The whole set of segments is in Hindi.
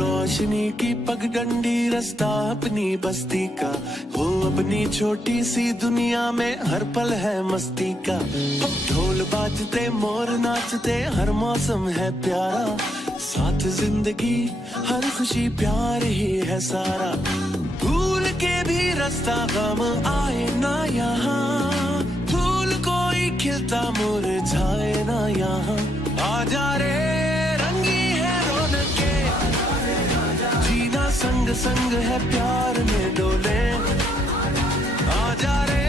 रोशनी की पगडंडी रास्ता अपनी बस्ती का, हो अपनी छोटी सी दुनिया में हर पल है मस्ती का। ढोल बाजते मोर नाचते हर मौसम है प्यारा, साथ जिंदगी हर खुशी प्यार ही है सारा। भूल के भी रास्ता गम आए ना यहाँ, फूल कोई खिलता मुरझाए ना यहाँ। आजा रे रंगी है रौनके, जीना संग संग है प्यार में डोले। आजा रे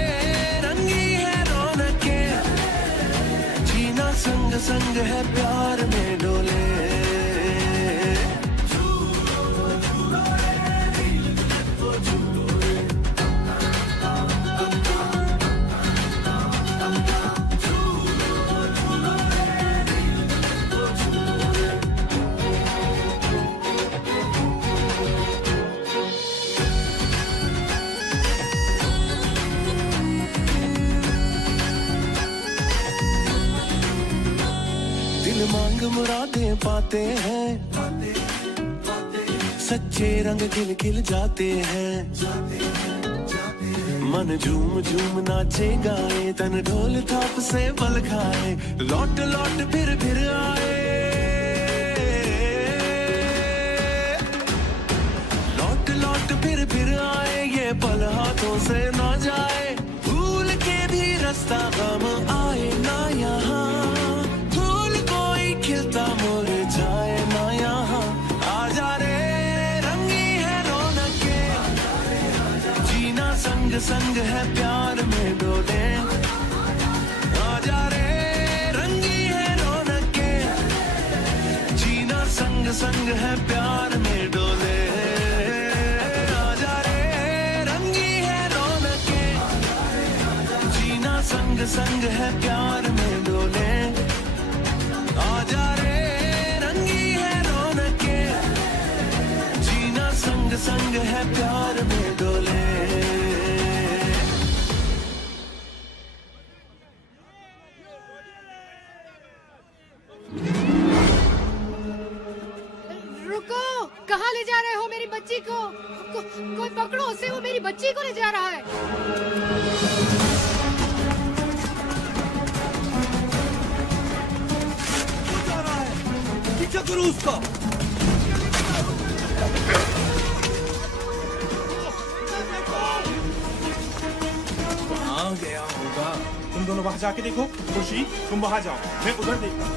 रंगी है रौनके, जीना संग संग है प्यार में डोले। दिल मांग मुरादें पाते हैं, सच्चे रंग खिल खिल जाते हैं। मन झूम झूम नाचे गाए, तन ढोल थाप से बल खाए। लौट लौट फिर आए, लौट लौट फिर आए। ये पल हाथों से ना जाए, भूल के भी रास्ता गम आए ना यहाँ। खिलता मुरझाए ना यहाँ। आजा रे रंगी है रौनके, जीना संग संग है प्यार में डोले। आजा रे रंगी है रौनके, जीना संग संग है प्यार में डोले। आजा रे रंगी है रौनके, जीना संग संग है प्यार में डोले। आजा रे रंगी है रौनके, जीना संग संग है प्यार में डोले। रुको, कहाँ ले जा रहे हो मेरी बच्ची को? कोई पकड़ो उसे, वो मेरी बच्ची को ले जा रहा है। पीछे करो उसका। कहाँ गया होगा? तुम दोनों वहां जाके देखो। खुशी तुम वहां जाओ, मैं उधर देखता हूँ।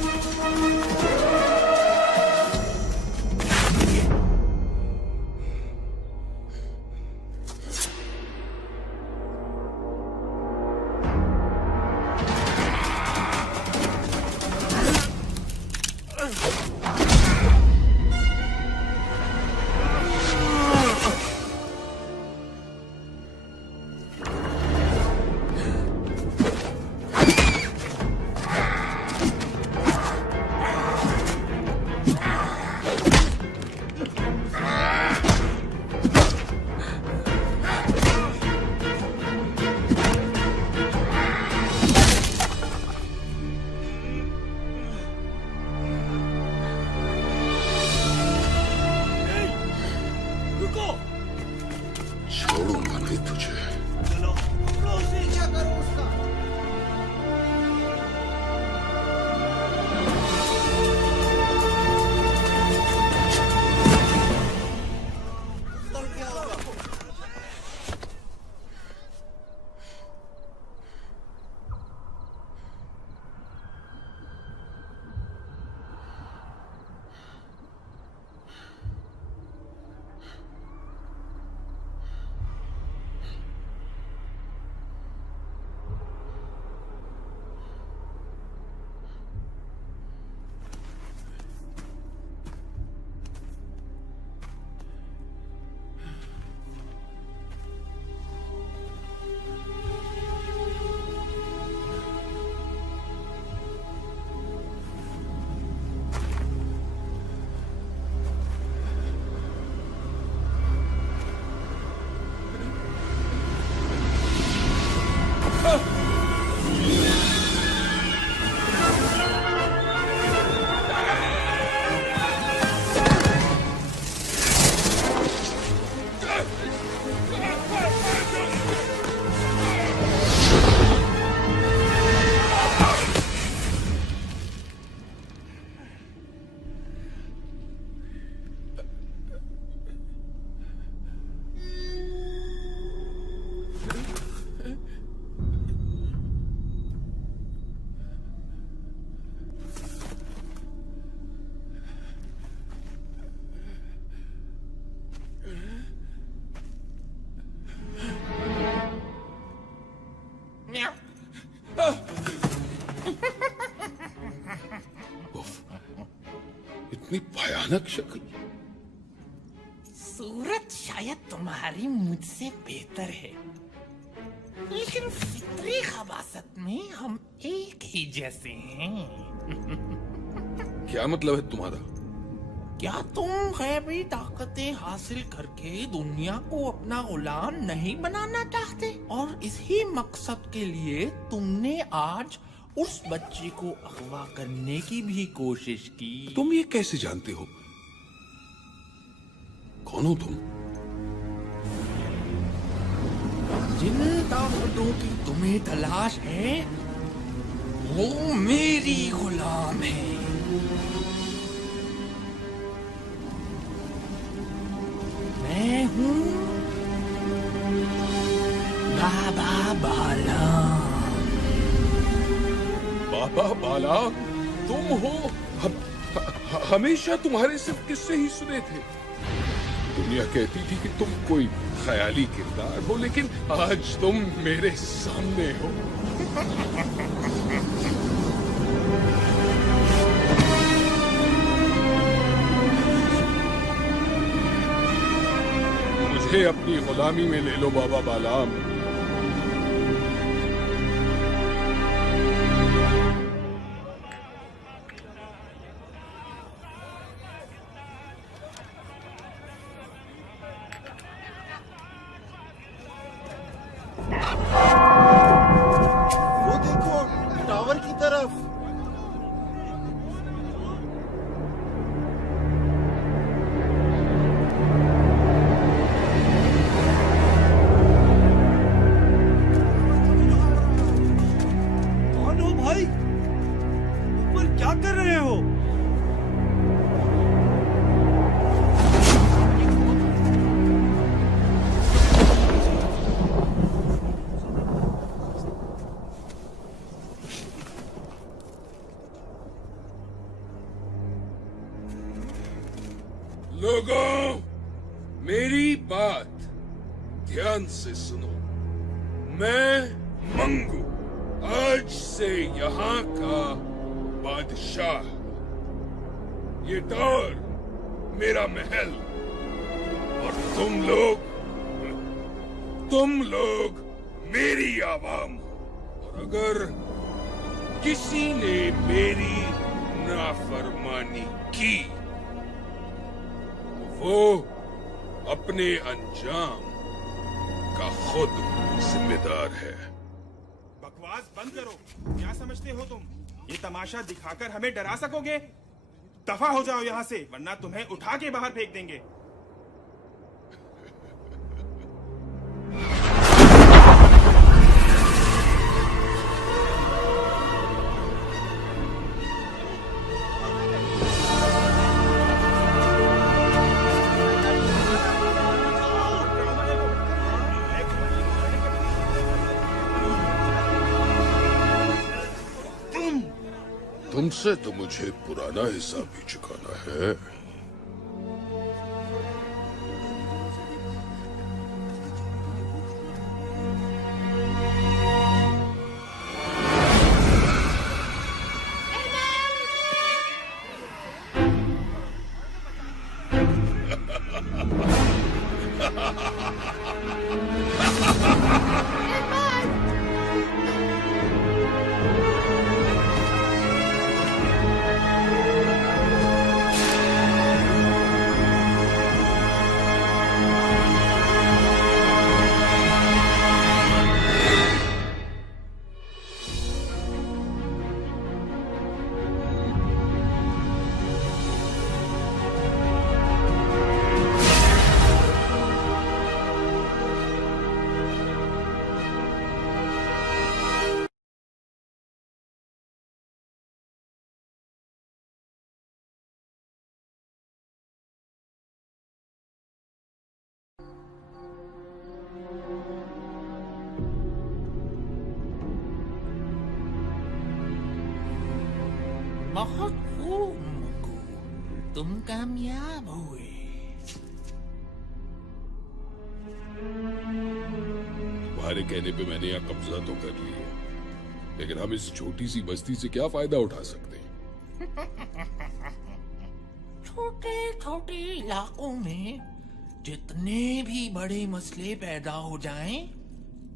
भयानक शक्ल। सूरत शायद तुम्हारी मुझसे बेहतर है, लेकिन फितरी खबासत में हम एक ही जैसे हैं। क्या मतलब है तुम्हारा? क्या तुम गैबी ताकतें हासिल करके दुनिया को अपना गुलाम नहीं बनाना चाहते? और इसी मकसद के लिए तुमने आज उस बच्ची को अगवा करने की भी कोशिश की। तुम ये कैसे जानते हो? कौन हो तुम? जिन ताकतों की तुम्हें तलाश है वो मेरी गुलाम है। मैं हूँ बाबा बालाम। बाबा बालाम तुम हो? हमेशा तुम्हारे सिर्फ किस्से ही सुने थे। दुनिया कहती थी कि तुम कोई ख्याली किरदार हो, लेकिन आज तुम मेरे सामने हो। मुझे अपनी गुलामी में ले लो बाबा बालाम। वो देखो टावर की तरफ। कौन हो भाई? ऊपर क्या कर रहे हो? लोगों, मेरी बात ध्यान से सुनो। मैं मंगू आज से यहाँ का बादशाह हूँ। ये टावर मेरा महल, और तुम लोग मेरी आवाम हो। और अगर किसी ने मेरी नाफरमानी की वो अपने अंजाम का खुद जिम्मेदार है। बकवास बंद करो। क्या समझते हो तुम? ये तमाशा दिखाकर हमें डरा सकोगे? दफा हो जाओ यहाँ से, वरना तुम्हें उठा के बाहर फेंक देंगे। तुमसे तो मुझे पुराना हिसाब भी चुकाना है। बहुत खूब मंगू, तुम कामयाब हुए। तुम्हारे कहने पे मैंने यहाँ कब्जा तो कर लिया, लेकिन हम इस छोटी सी बस्ती से क्या फायदा उठा सकते हैं? छोटे छोटे इलाकों में जितने भी बड़े मसले पैदा हो जाएं,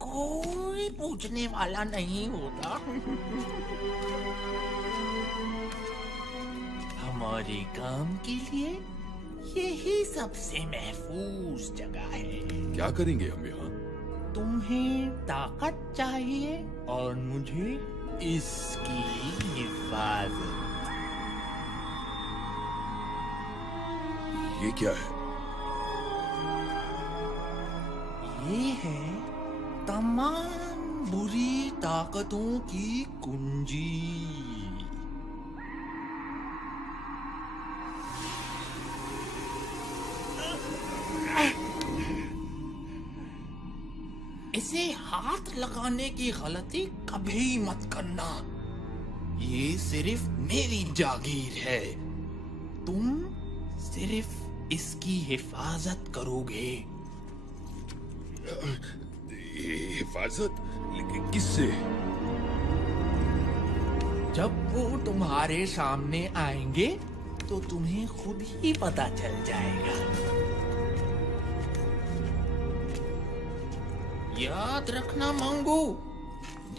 कोई पूछने वाला नहीं होता। हमारे काम के लिए यही सबसे महफूज जगह है। क्या करेंगे हम यहाँ? तुम्हें ताकत चाहिए और मुझे इसकी हिफाजत। ये क्या है? ये है तमाम बुरी ताकतों की कुंजी। इसे हाथ लगाने की गलती कभी मत करना। ये सिर्फ मेरी जागीर है। तुम सिर्फ इसकी हिफाजत करोगे। हिफाजत? लेकिन किससे? जब वो तुम्हारे सामने आएंगे तो तुम्हें खुद ही पता चल जाएगा। याद रखना मंगू,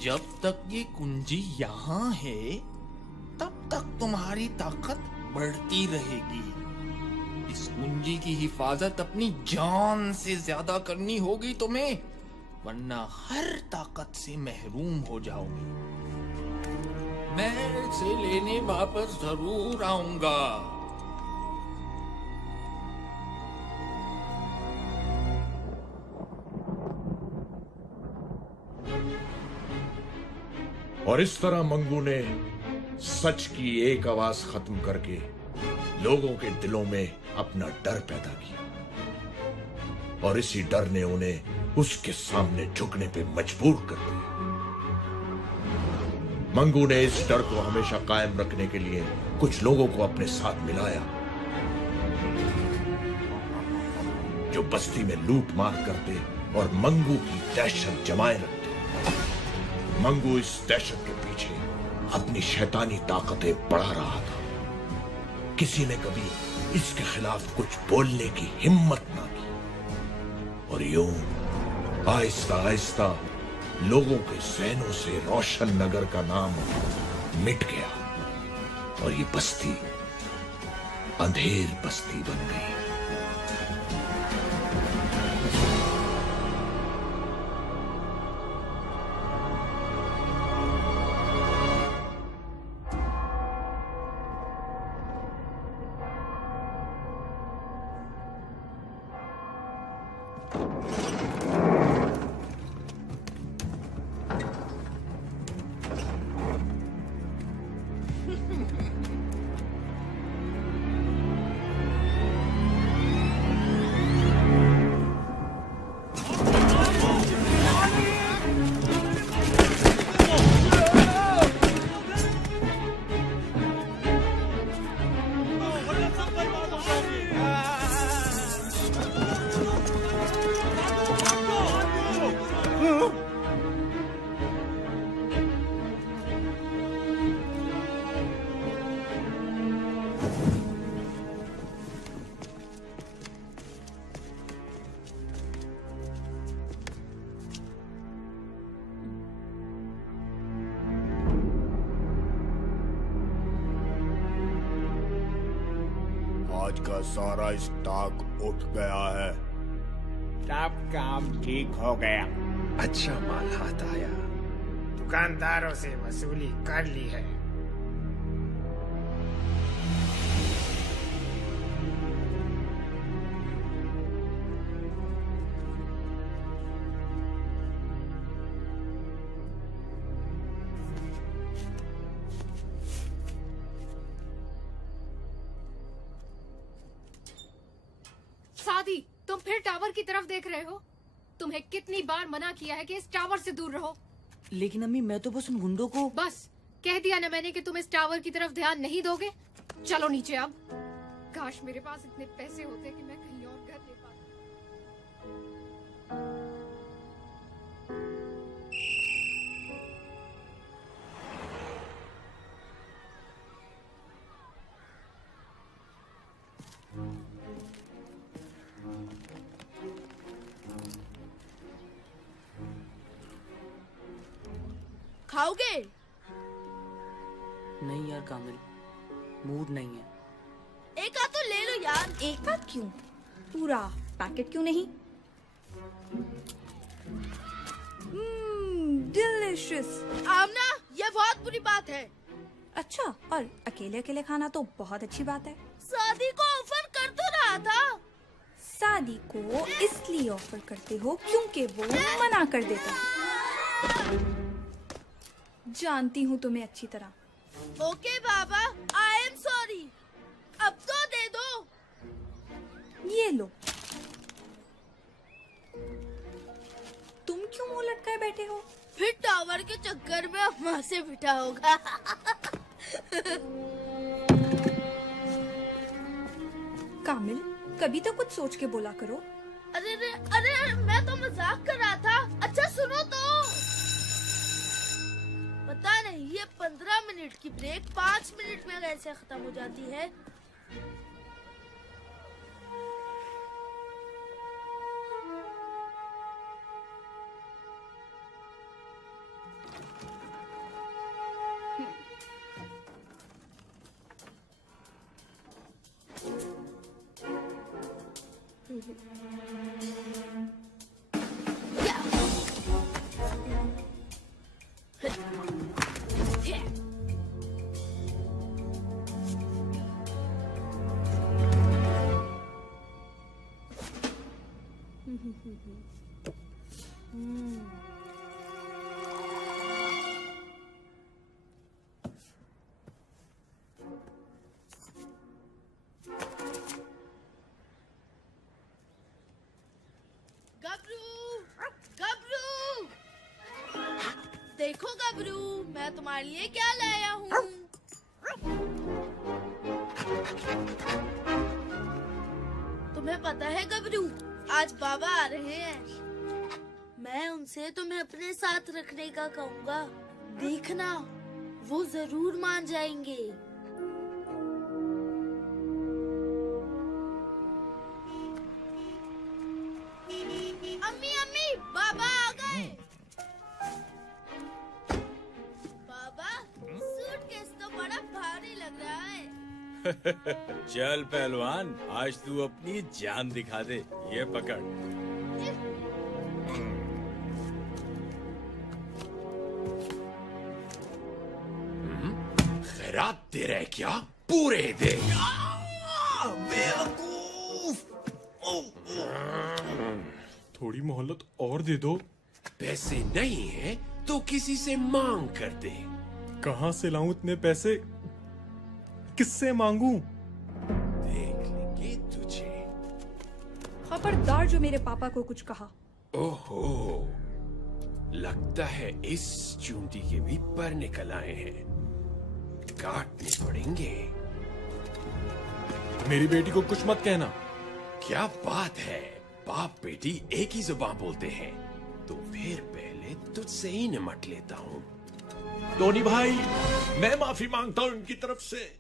जब तक ये कुंजी यहाँ है तब तक तुम्हारी ताकत बढ़ती रहेगी। इस कुंजी की हिफाजत अपनी जान से ज्यादा करनी होगी तुम्हें, वरना हर ताकत से महरूम हो जाओगे। मैं इसे लेने वापस जरूर आऊंगा। और इस तरह मंगू ने सच की एक आवाज खत्म करके लोगों के दिलों में अपना डर पैदा किया, और इसी डर ने उन्हें उसके सामने झुकने पे मजबूर कर दिया। मंगू ने इस डर को हमेशा कायम रखने के लिए कुछ लोगों को अपने साथ मिलाया, जो बस्ती में लूट मार करते और मंगू की दहशत जमाए रखते। मंगू इस दहशत के पीछे अपनी शैतानी ताकतें बढ़ा रहा था। किसी ने कभी इसके खिलाफ कुछ बोलने की हिम्मत ना की, और यूं आहिस्ता आहिस्ता लोगों के जहनों से रोशन नगर का नाम मिट गया, और ये बस्ती अंधेर बस्ती बन गई। आज का सारा स्टॉक उठ गया है। सब काम ठीक हो गया। अच्छा माल हाथ आया। दुकानदारों से वसूली कर ली है। सादी, तुम फिर टावर की तरफ देख रहे हो? तुम्हें कितनी बार मना किया है कि इस टावर से दूर रहो। लेकिन अम्मी, मैं तो बस उन गुंडों को। बस कह दिया ना मैंने कि तुम इस टावर की तरफ ध्यान नहीं दोगे। चलो नीचे अब। काश मेरे पास इतने पैसे होते कि मैं कहीं और घर ले पाता। खाओगे? नहीं यार कामिल, मूड नहीं है। एक आध तो ले लो यार। एक आध क्यों, पूरा पैकेट क्यों नहीं? डिलिशियस। आमना, ये बहुत बुरी बात है। अच्छा, और अकेले अकेले खाना तो बहुत अच्छी बात है। शादी को ऑफर कर तो रहा था। शादी को इसलिए ऑफर करते हो क्योंकि वो मना कर देता है। जानती हूँ तुम्हें अच्छी तरह। Okay Baba, I am sorry. अब तो दे दो। ये लो। तुम क्यों मुंह लटकाए बैठे हो? फिर टावर के चक्कर में अम्मा से बिठा होगा। कामिल, कभी तो कुछ सोच के बोला करो। अरे अरे अरे, मैं तो मजाक कर रहा था। अच्छा सुनो तो। पता नहीं ये 15 मिनट की ब्रेक 5 मिनट में कैसे खत्म हो जाती है। देखो गबरू, मैं तुम्हारे लिए क्या लाया हूँ। तुम्हें पता है गबरू, आज बाबा आ रहे हैं। मैं उनसे तुम्हें अपने साथ रखने का कहूँगा। देखना, वो जरूर मान जाएंगे। अम्मी अम्मी, बाबा आ गए। सूटकेस तो बड़ा भारी लग रहा है। चल पहलवान, आज तू अपनी जान दिखा दे। ये पकड़। खैरात दे रहे क्या? पूरे दे। थोड़ी मोहलत और दे दो। पैसे नहीं है तो किसी से मांग कर दे। कहाँ से लाऊं इतने पैसे? किससे मांगूं? देख लेंगे तुझे। खबरदार जो मेरे पापा को कुछ कहा। ओहो, लगता है इस चूंटी के भी पर निकल आए हैं। काटने पड़ेंगे। मेरी बेटी को कुछ मत कहना। क्या बात है, बाप बेटी एक ही जुबान बोलते हैं। तो फिर पहले तुझसे ही निमट लेता हूँ। टोनी भाई, मैं माफी मांगता हूँ इनकी तरफ से।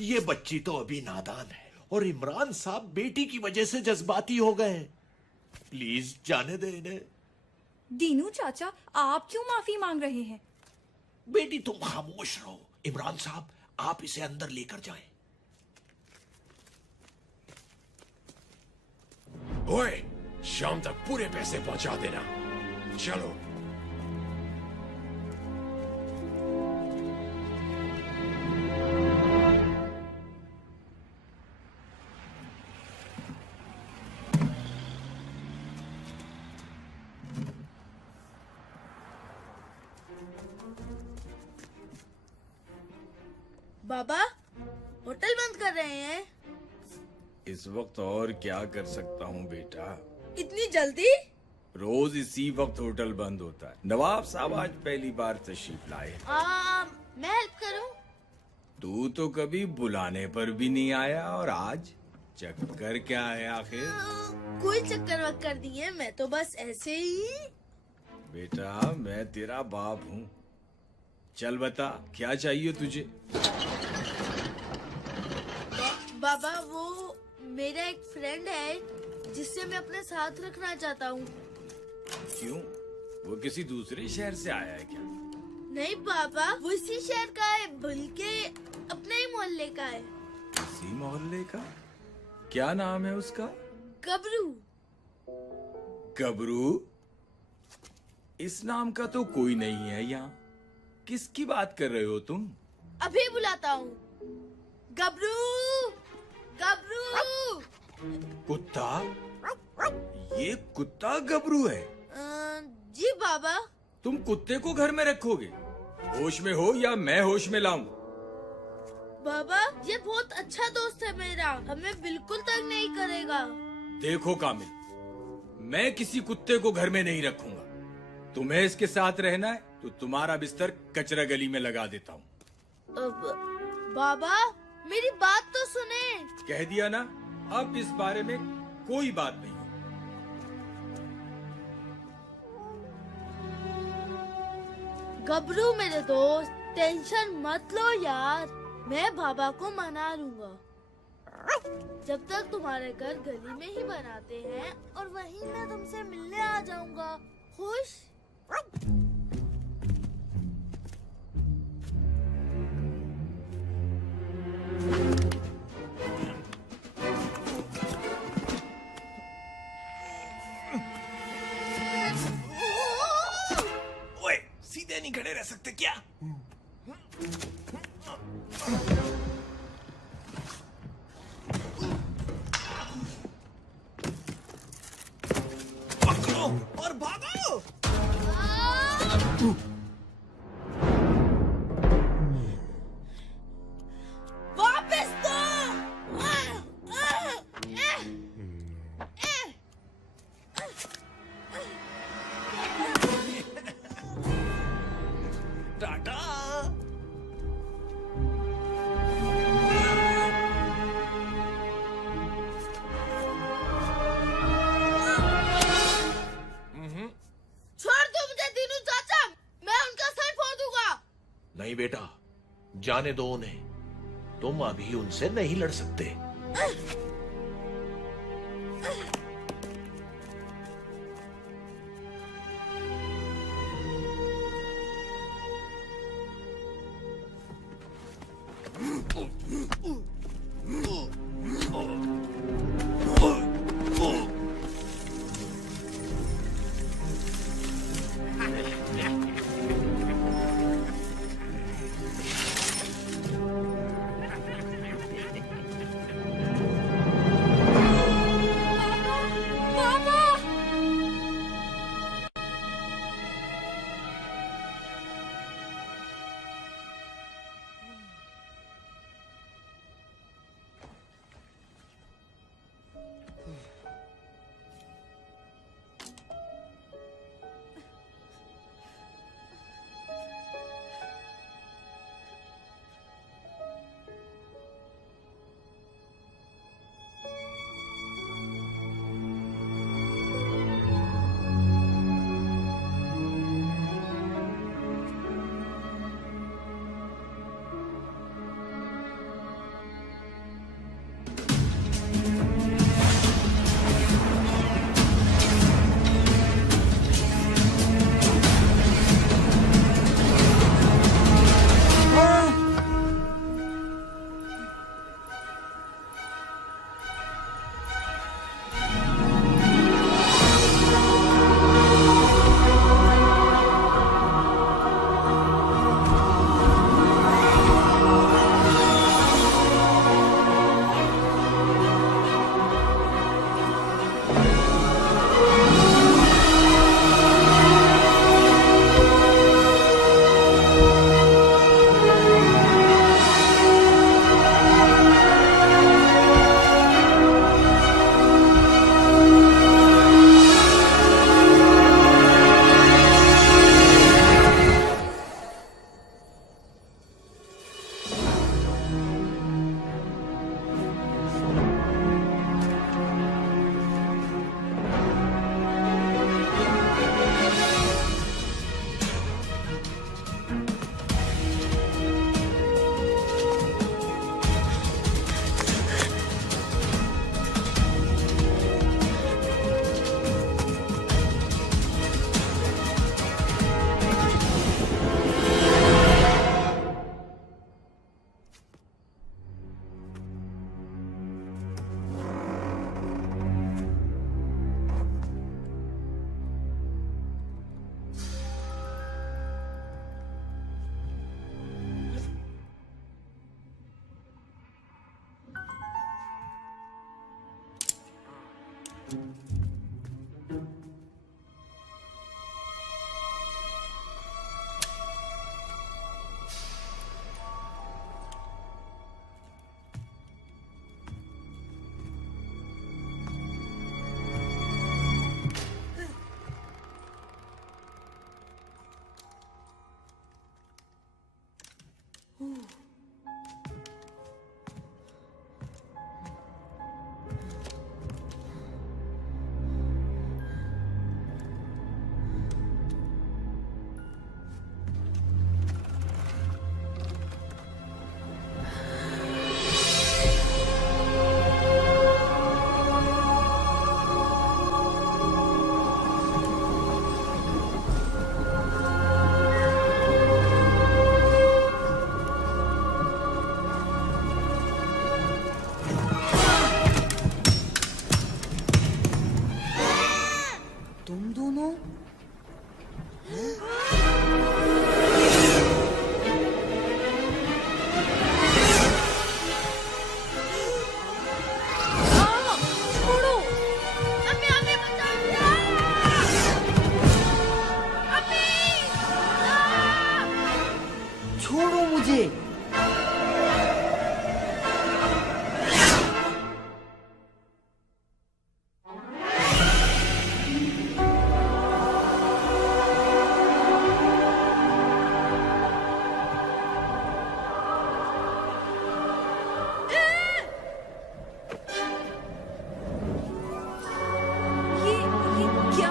ये बच्ची तो अभी नादान है और इमरान साहब बेटी की वजह से जज्बाती हो गए। प्लीज जाने दे इन्हें। दीनू चाचा, आप क्यों माफी मांग रहे हैं? बेटी तुम खामोश रहो। इमरान साहब, आप इसे अंदर लेकर जाएं। ओए, शाम तक पूरे पैसे पहुंचा देना। चलो। बाबा, होटल बंद कर रहे हैं। इस वक्त और क्या कर सकता हूँ बेटा? इतनी जल्दी? रोज इसी वक्त होटल बंद होता है। नवाब साहब आज पहली बार तशरीफ लाए। मैं हेल्प करूं? तू तो कभी बुलाने पर भी नहीं आया और आज चक्कर क्या है आखिर? कोई चक्कर वक्कर नहीं है, मैं तो बस ऐसे ही। बेटा, मैं तेरा बाप हूँ। चल बता, क्या चाहिए तुझे? बाबा, वो मेरा एक फ्रेंड है जिससे मैं अपने साथ रखना चाहता हूँ। क्यों? वो किसी दूसरे शहर से आया है क्या? नहीं पापा, वो इसी शहर का है, बल्कि अपने ही मोहल्ले का है। इसी मोहल्ले का? क्या नाम है उसका? गबरू। गबरू? इस नाम का तो कोई नहीं है यहाँ। किसकी बात कर रहे हो तुम? अभी बुलाता हूँ। गबरू, गबरू। कुत्ता? ये कुत्ता गबरू है? जी बाबा। तुम कुत्ते को घर में रखोगे? होश में हो या मैं होश में लाऊं? बाबा, ये बहुत अच्छा दोस्त है मेरा, हमें बिल्कुल तंग नहीं करेगा। देखो कामिल, मैं किसी कुत्ते को घर में नहीं रखूंगा। तुम्हें इसके साथ रहना है तो तुम्हारा बिस्तर कचरा गली में लगा देता हूँ। बाबा, मेरी बात तो सुने। कह दिया ना, अब इस बारे में कोई बात नहीं। गबरू मेरे दोस्त, टेंशन मत लो यार, मैं बाबा को मना लूंगा। जब तक तुम्हारे घर गली में ही बनाते हैं और वहीं मैं तुमसे मिलने आ जाऊंगा। खुश? ओए, सीधे नहीं खड़े रह सकते क्या? पकड़ो और भागो। वापस दो। टाटा। छोड़ दो मुझे दीनू चाचा, मैं उनका सर फोड़ दूंगा। नहीं बेटा, जाने दो उन्हें। तुम अभी उनसे नहीं लड़ सकते।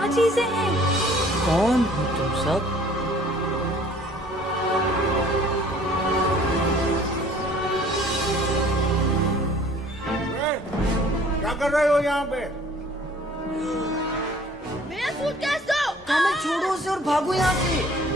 चीजें हैं? कौन हो तुम सब? क्या कर रहे हो यहाँ पे? मेरा सूटकेस दो। कामिल छोड़ो उसे और भागो यहाँ से।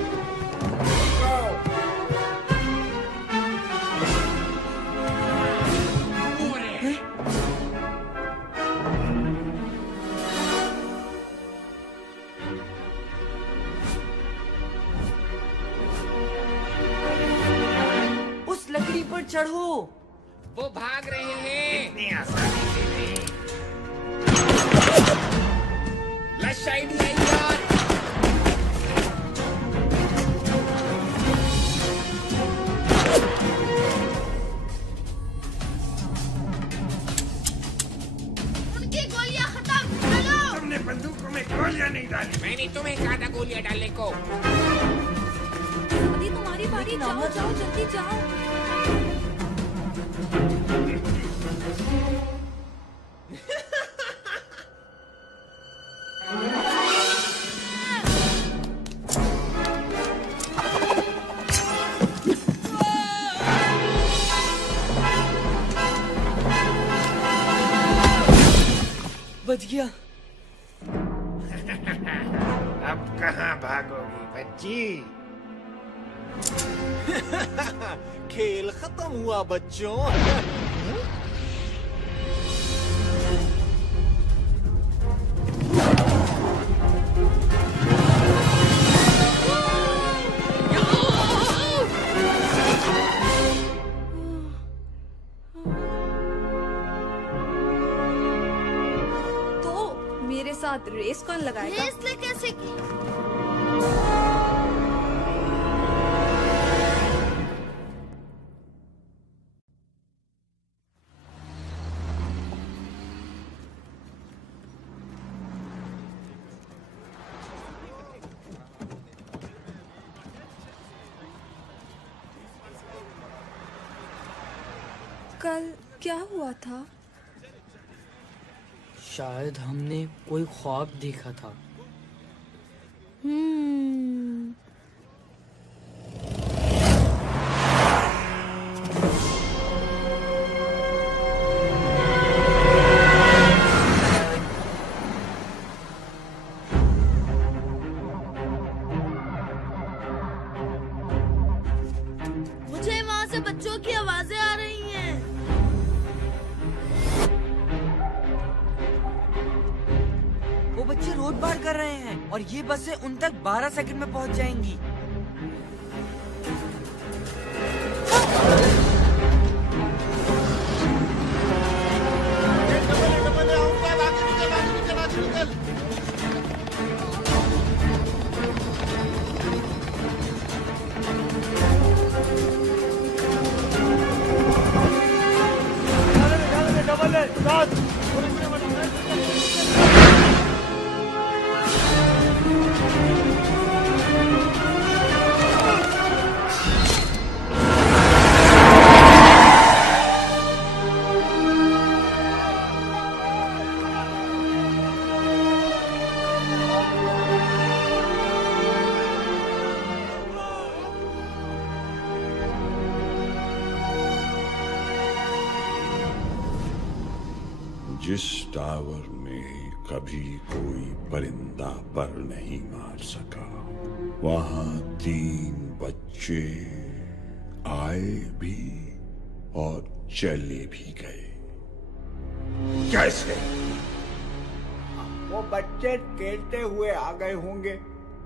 उस लकड़ी पर चढ़ो। वो भाग रहे हैं। इतनी आसानी से नहीं। लश आइडिया यार। उनकी गोलियां खत्म। चलो। तुमने बंदूकों में गोलियां नहीं डाली। मैंने तुम्हें कहा था गोलियां डालने को। अभी तुम्हारी बारी, जाओ जाओ जल्दी जाओ। बच गया। अब कहाँ भागोगी बच्ची? खेल खत्म हुआ बच्चों। तो मेरे साथ रेस कौन लगाएगा? रेस ले कैसे की? कल क्या हुआ था? शायद हमने कोई ख्वाब देखा था। मुझे वहाँ से बच्चों की आवाजें आ रही हैं। वो बच्चे रोड पार कर रहे हैं और ये बसें उन तक 12 सेकंड में पहुंच जाएंगी। जिस टावर में कभी कोई परिंदा पर नहीं मार सका, वहां 3 बच्चे आए भी और चले भी गए। कैसे? वो बच्चे खेलते हुए आ गए होंगे,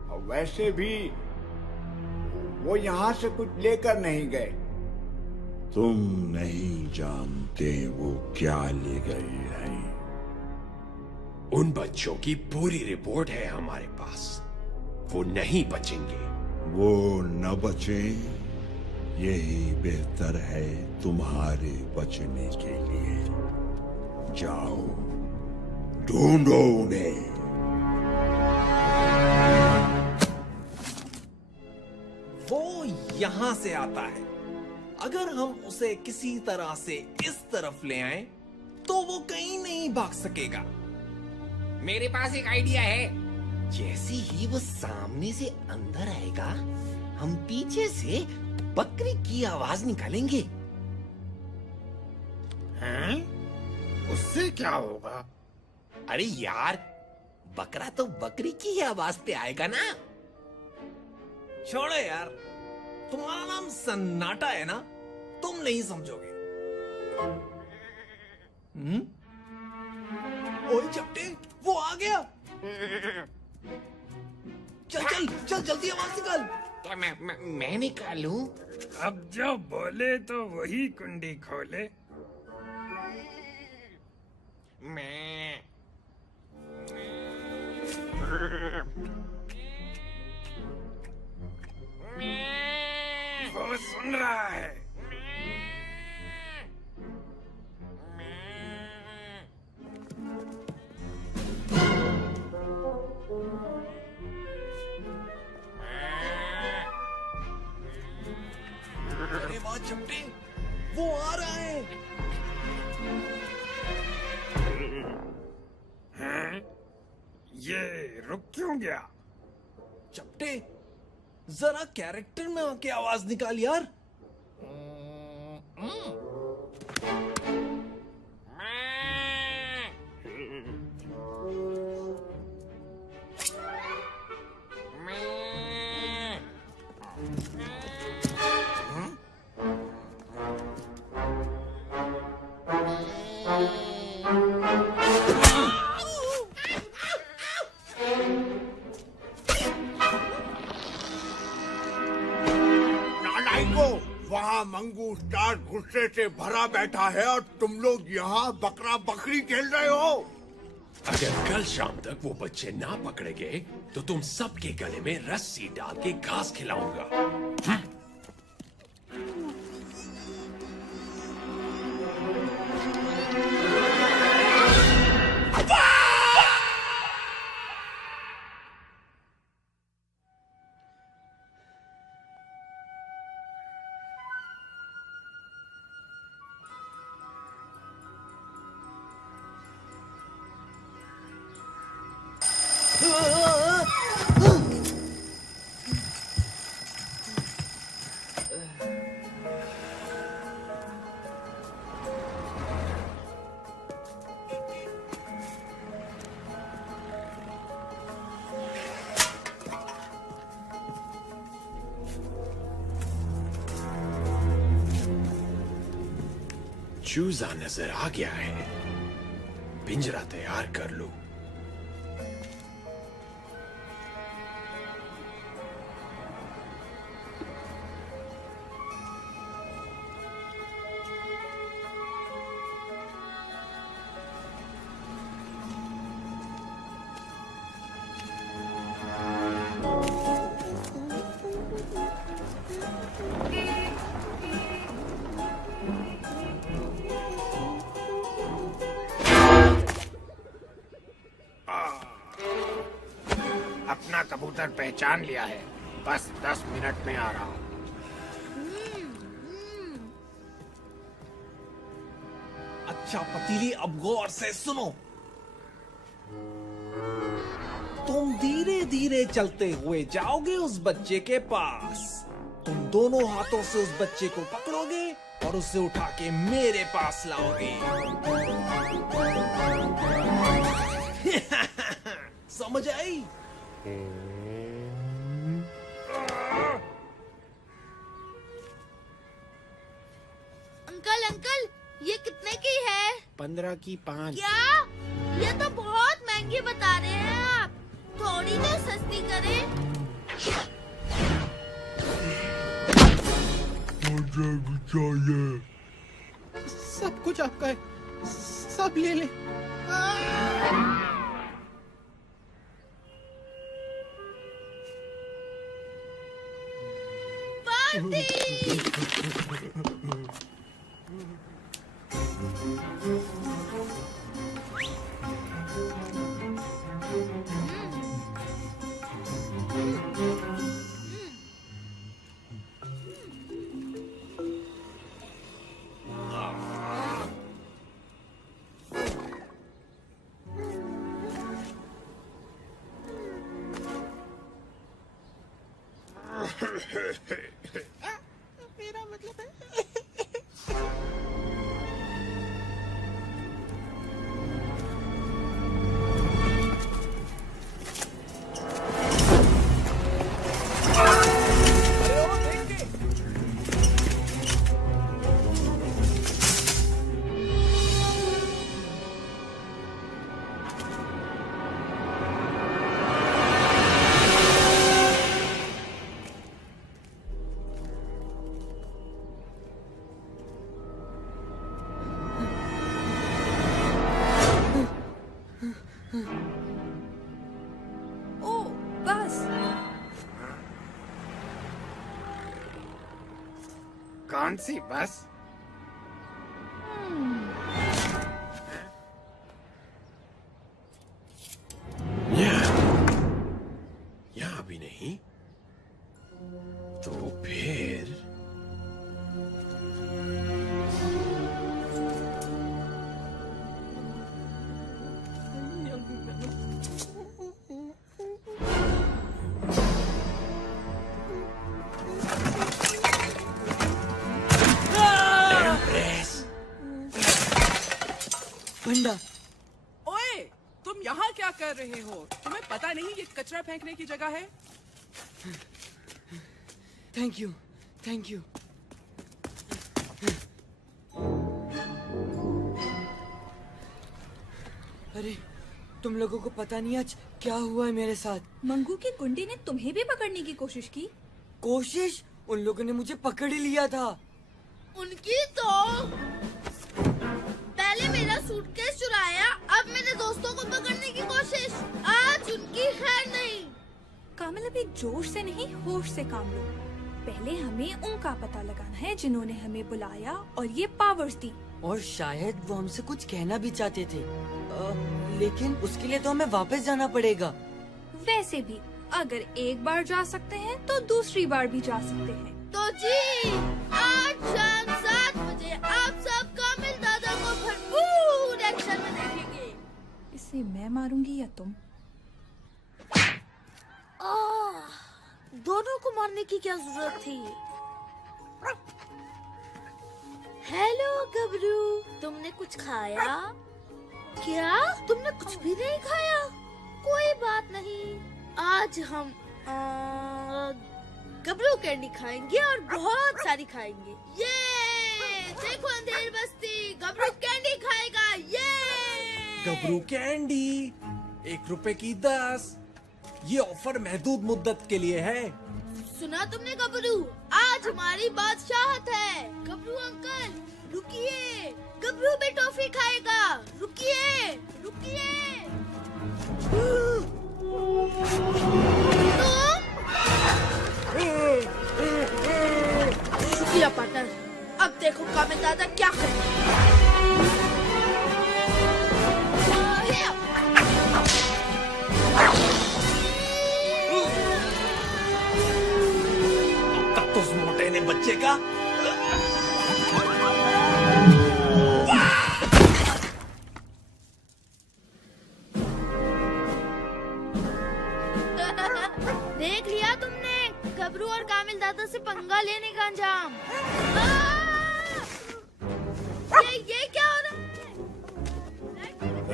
और वैसे भी वो यहाँ से कुछ लेकर नहीं गए। तुम नहीं जानते वो क्या ले गए हैं। उन बच्चों की पूरी रिपोर्ट है हमारे पास। वो नहीं बचेंगे। वो न बचे, यही बेहतर है तुम्हारे बचने के लिए। जाओ, ढूंढो उन्हें। वो यहाँ से आता है। अगर हम उसे किसी तरह से इस तरफ ले आए तो वो कहीं नहीं भाग सकेगा। मेरे पास एक आइडिया है। जैसे ही वो सामने से अंदर आएगा, हम पीछे से बकरी की आवाज निकालेंगे। हैं? उससे क्या होगा? अरे यार, बकरा तो बकरी की ही आवाज पे आएगा ना। छोड़ो यार, तुम्हारा नाम सन्नाटा है ना, तुम नहीं समझोगे। ओए चपटे, वो आ गया। चल चल चल, जल्दी आवाज निकाल। क्या मैं निकालूं? अब जो बोले तो वही कुंडी खोले। मैं वो सुन रहा है। अरे वाह चपटे, वो आ रहा है। हैं? ये रुक क्यों गया? चपटे, जरा कैरेक्टर में आके आवाज निकाल यार। वहाँ मंगू स्टार गुस्से से भरा बैठा है और तुम लोग यहाँ बकरा बकरी खेल रहे हो। अगर कल शाम तक वो बच्चे ना पकड़े गए तो तुम सबके गले में रस्सी डाल के घास खिलाऊंगा। चूजा नजर आ गया है। पिंजरा तैयार कर लो। अपना कबूतर पहचान लिया है। बस 10 मिनट में आ रहा हूँ। अच्छा पतीली, अब गौर से सुनो। तुम धीरे धीरे चलते हुए जाओगे उस बच्चे के पास। तुम दोनों हाथों से उस बच्चे को पकड़ोगे और उसे उठा के मेरे पास लाओगे। समझ आई? अंकल अंकल, ये कितने की है? 15 की 5। क्या? ये तो बहुत महंगी बता रहे हैं आप। थोड़ी तो सस्ती करें। मुझे भी चाहिए। सब कुछ आपका है, सब ले ले। मेरा मतलब है कौन सी बस? यहाँ भी नहीं, तो फिर बंडा, ओए, तुम यहाँ क्या कर रहे हो? तुम्हें पता नहीं ये कचरा फेंकने की जगह है? Thank you, thank you. अरे, तुम लोगों को पता नहीं आज क्या हुआ है मेरे साथ। मंगू की गुंडी ने तुम्हें भी पकड़ने की कोशिश की। कोशिश? उन लोगों ने मुझे पकड़ ही लिया था। उनकी तो पहले मेरा सूटकेस चुराया, अब मेरे दोस्तों को पकड़ने की कोशिश। आज उनकी खैर नहीं। कामिल, अभी जोश से नहीं होश से काम लो। पहले हमें उनका पता लगाना है जिन्होंने हमें बुलाया और ये पावर्स दी। और शायद वो हमसे कुछ कहना भी चाहते थे, लेकिन उसके लिए तो हमें वापस जाना पड़ेगा। वैसे भी अगर एक बार जा सकते हैं तो दूसरी बार भी जा सकते हैं। तो जी, आज शाम 7 बजे आप सब कामिल दादा को भरपूर एक्शन में देखेंगे। इसे मैं मारूंगी या तुम? दोनों को मारने की क्या जरूरत थी? हेलो गबरू, तुमने कुछ खाया? क्या? तुमने कुछ भी नहीं खाया? कोई बात नहीं, आज हम गबरू कैंडी खाएंगे और बहुत सारी खाएंगे। ये देखो अंधेर बस्ती, गबरू कैंडी खाएगा। ये गबरू कैंडी 1 रुपए की 10। ये ऑफर महदूद मुद्दत के लिए है। सुना तुमने गबरू? आज हमारी बादशाहत है। गबरू अंकल रुकिए, गबरू भी टॉफी खाएगा। रुकिए रुकिए। शुक्रिया पार्टनर। अब देखो कामिल दादा क्या करें। तो उस मोटे ने बच्चे का देख लिया तुमने गबरू और कामिल दादा से पंगा लेने का अंजाम। ये क्या हो रहा है?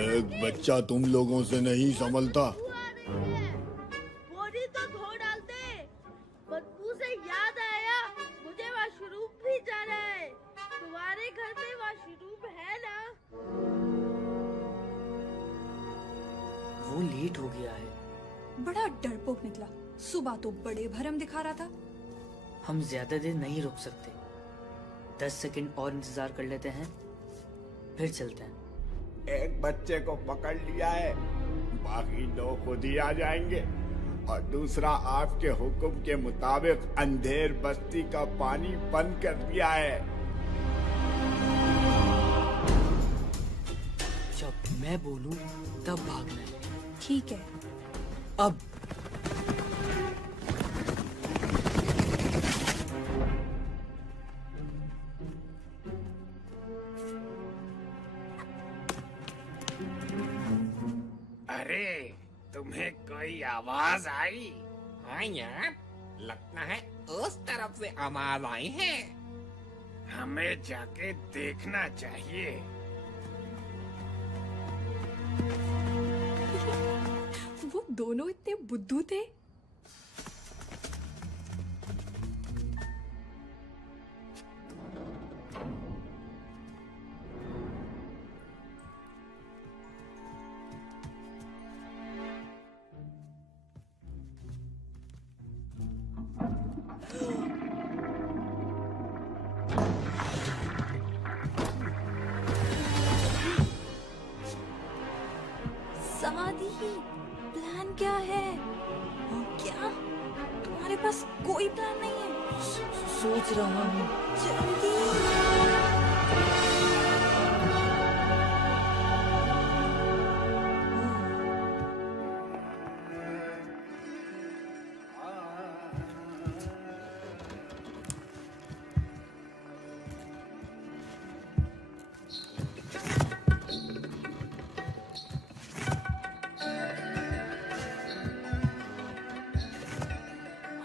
एक बच्चा तुम लोगों से नहीं संभलता। बोरी तो धो डालते। बदबू से याद आया, मुझे वॉशरूम भी जाना है। तुम्हारे घर में वॉशरूम है ना? वो लेट हो गया है। बड़ा डरपोक निकला। सुबह तो बड़े भरम दिखा रहा था। हम ज्यादा देर नहीं रुक सकते। 10 सेकंड और इंतजार कर लेते हैं, फिर चलते हैं। एक बच्चे को पकड़ लिया है, बाकी 2 खुद ही आ जाएंगे। और दूसरा आपके हुक्म के मुताबिक अंधेर बस्ती का पानी बंद कर दिया है। जब मैं बोलूं तब भागना है। ठीक है। अब अरे तुम्हें कोई आवाज आई? हाँ यार, लगता है उस तरफ से आवाज आई है। हमें जाके देखना चाहिए। वो दोनों इतने बुद्धू थे। समाधि, प्लान क्या है? क्या तुम्हारे पास कोई प्लान नहीं है? सोच रहा हूँ। जल्दी।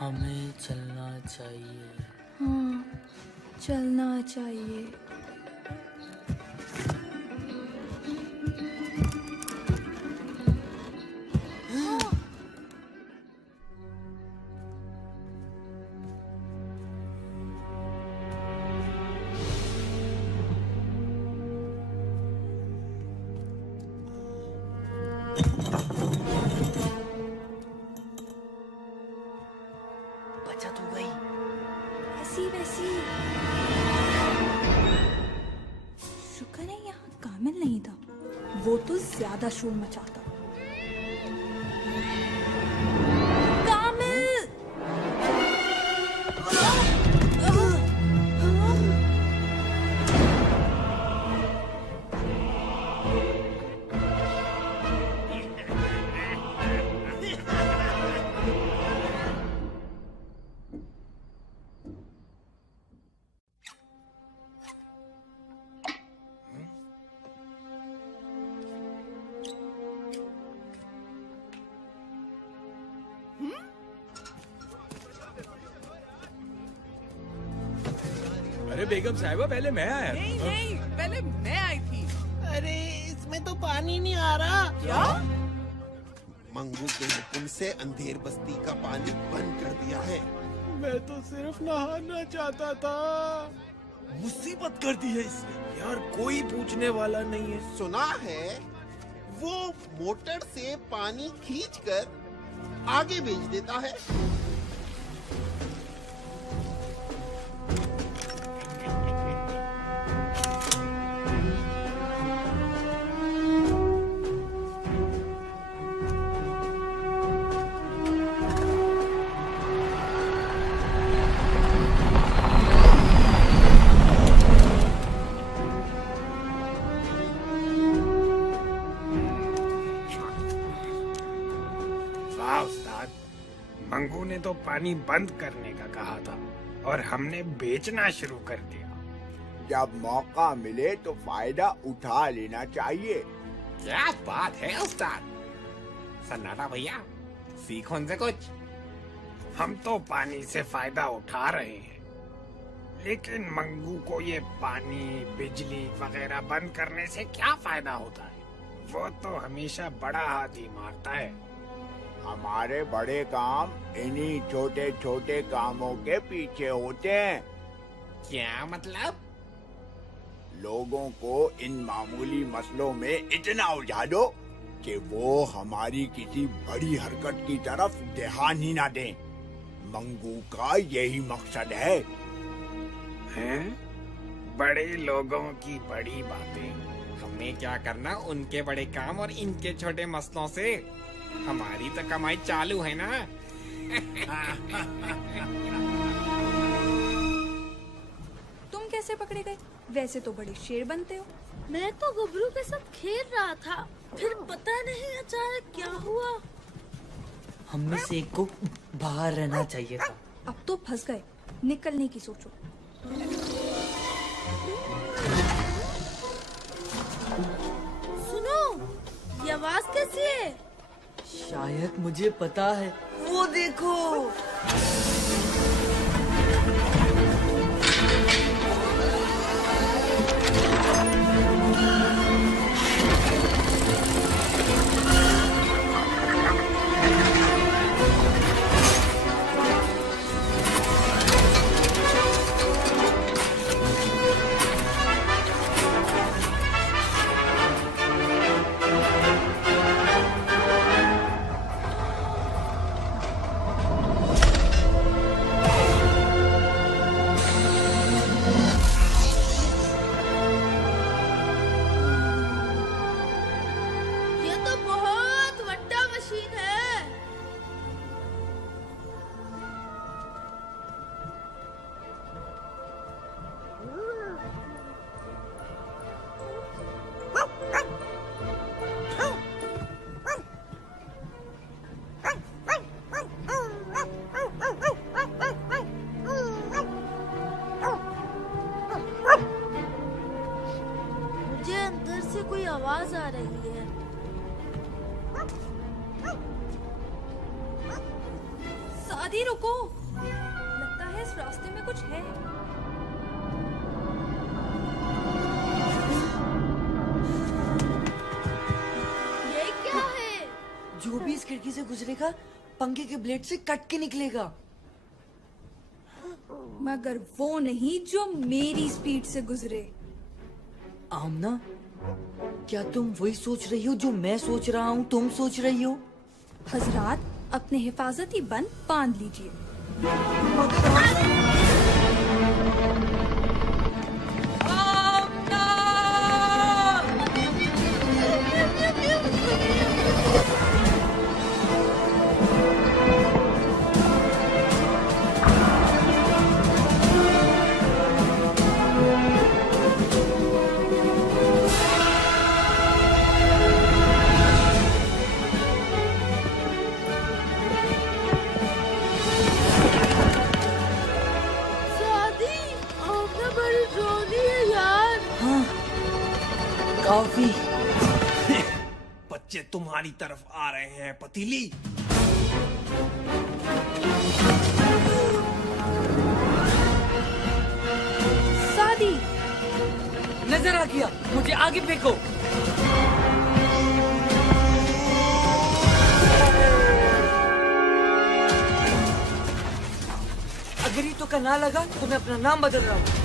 हमें चलना चाहिए। हाँ, चलना चाहिए। बचत हो गई। वैसी शुक्र है यहाँ कामिल नहीं था, वो तो ज्यादा शोर मचाता। कामिल! अरे बेगम साहिबा, पहले मैं आया। नहीं, पहले मैं आई थी। अरे इसमें तो पानी नहीं आ रहा। क्या? मंगू के हुक्म से अंधेर बस्ती का पानी बंद कर दिया है। मैं तो सिर्फ नहाना चाहता था। मुसीबत कर दी है इसने। यार कोई पूछने वाला नहीं है। सुना है वो मोटर से पानी खींचकर आगे भेज देता है। मंगू ने तो पानी बंद करने का कहा था और हमने बेचना शुरू कर दिया। जब मौका मिले तो फायदा उठा लेना चाहिए। क्या बात है उस्ताद। सन्नाटा भैया, सीखो उनसे कुछ। हम तो पानी से फायदा उठा रहे हैं। लेकिन मंगू को ये पानी बिजली वगैरह बंद करने से क्या फायदा होता है? वो तो हमेशा बड़ा हाथ ही मारता है। हमारे बड़े काम इन्हीं छोटे छोटे कामों के पीछे होते हैं। क्या मतलब? लोगों को इन मामूली मसलों में इतना उलझा दो कि वो हमारी किसी बड़ी हरकत की तरफ ध्यान ही ना दें। मंगू का यही मकसद है। हैं? बड़े लोगों की बड़ी बातें। हमें क्या करना उनके बड़े काम और इनके छोटे मसलों से? हमारी तो कमाई चालू है ना। तुम कैसे पकड़े गए? वैसे तो बड़े शेर बनते हो। मैं तो गबरू के साथ खेल रहा था, फिर पता नहीं अचानक क्या हुआ। हम में से एक को बाहर रहना चाहिए था। अब तो फंस गए, निकलने की सोचो। सुनो, ये आवाज कैसी है? शायद मुझे पता है। वो देखो। आवाज आ रही है। सादी रुको, लगता है इस रास्ते में कुछ है। ये क्या है? जो भी इस खिड़की से गुजरेगा पंखे के ब्लेड से कट के निकलेगा। मगर वो नहीं जो मेरी स्पीड से गुजरे। आमना, क्या तुम वही सोच रही हो जो मैं सोच रहा हूँ तुम सोच रही हो? हजरात, अपने हिफाजती बंद बांध लीजिए। काफी। बच्चे तुम्हारी तरफ आ रहे हैं पतीली। सादी, नजर आ गया, मुझे आगे फेंको। अगर ये तो का ना लगा तो मैं अपना नाम बदल रहा हूँ।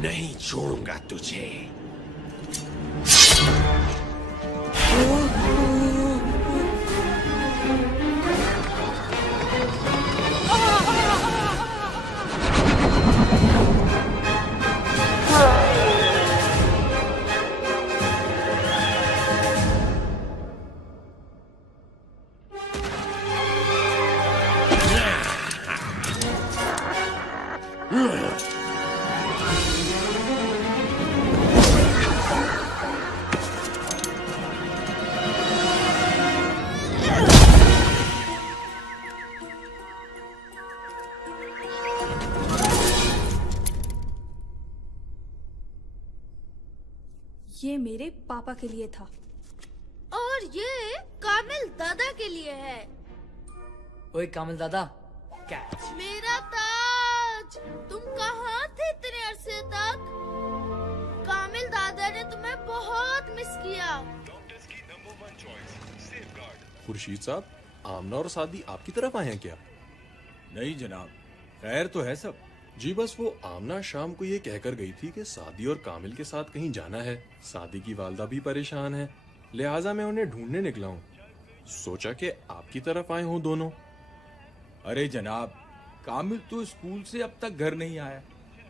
नहीं छोड़ूंगा तुझे। ये मेरे पापा के लिए था। और ये कामिल दादा के लिए है। ओए कामिल दादा, कैच। मेरा ताज, तुम कहाँ थे इतने अरसे तक? कामिल दादा ने तुम्हें बहुत मिस किया। खुर्शीद साहब, आमना और सादी आपकी तरफ आए हैं क्या? नहीं जनाब, खैर तो है सब। जी बस वो आमना शाम को ये कहकर गई थी कि सादी और कामिल के साथ कहीं जाना है। सादी की वालदा भी परेशान है, लिहाजा मैं उन्हें ढूंढने निकला हूँ। सोचा कि आपकी तरफ आए हों दोनों। अरे जनाब, कामिल तो स्कूल से अब तक घर नहीं आया।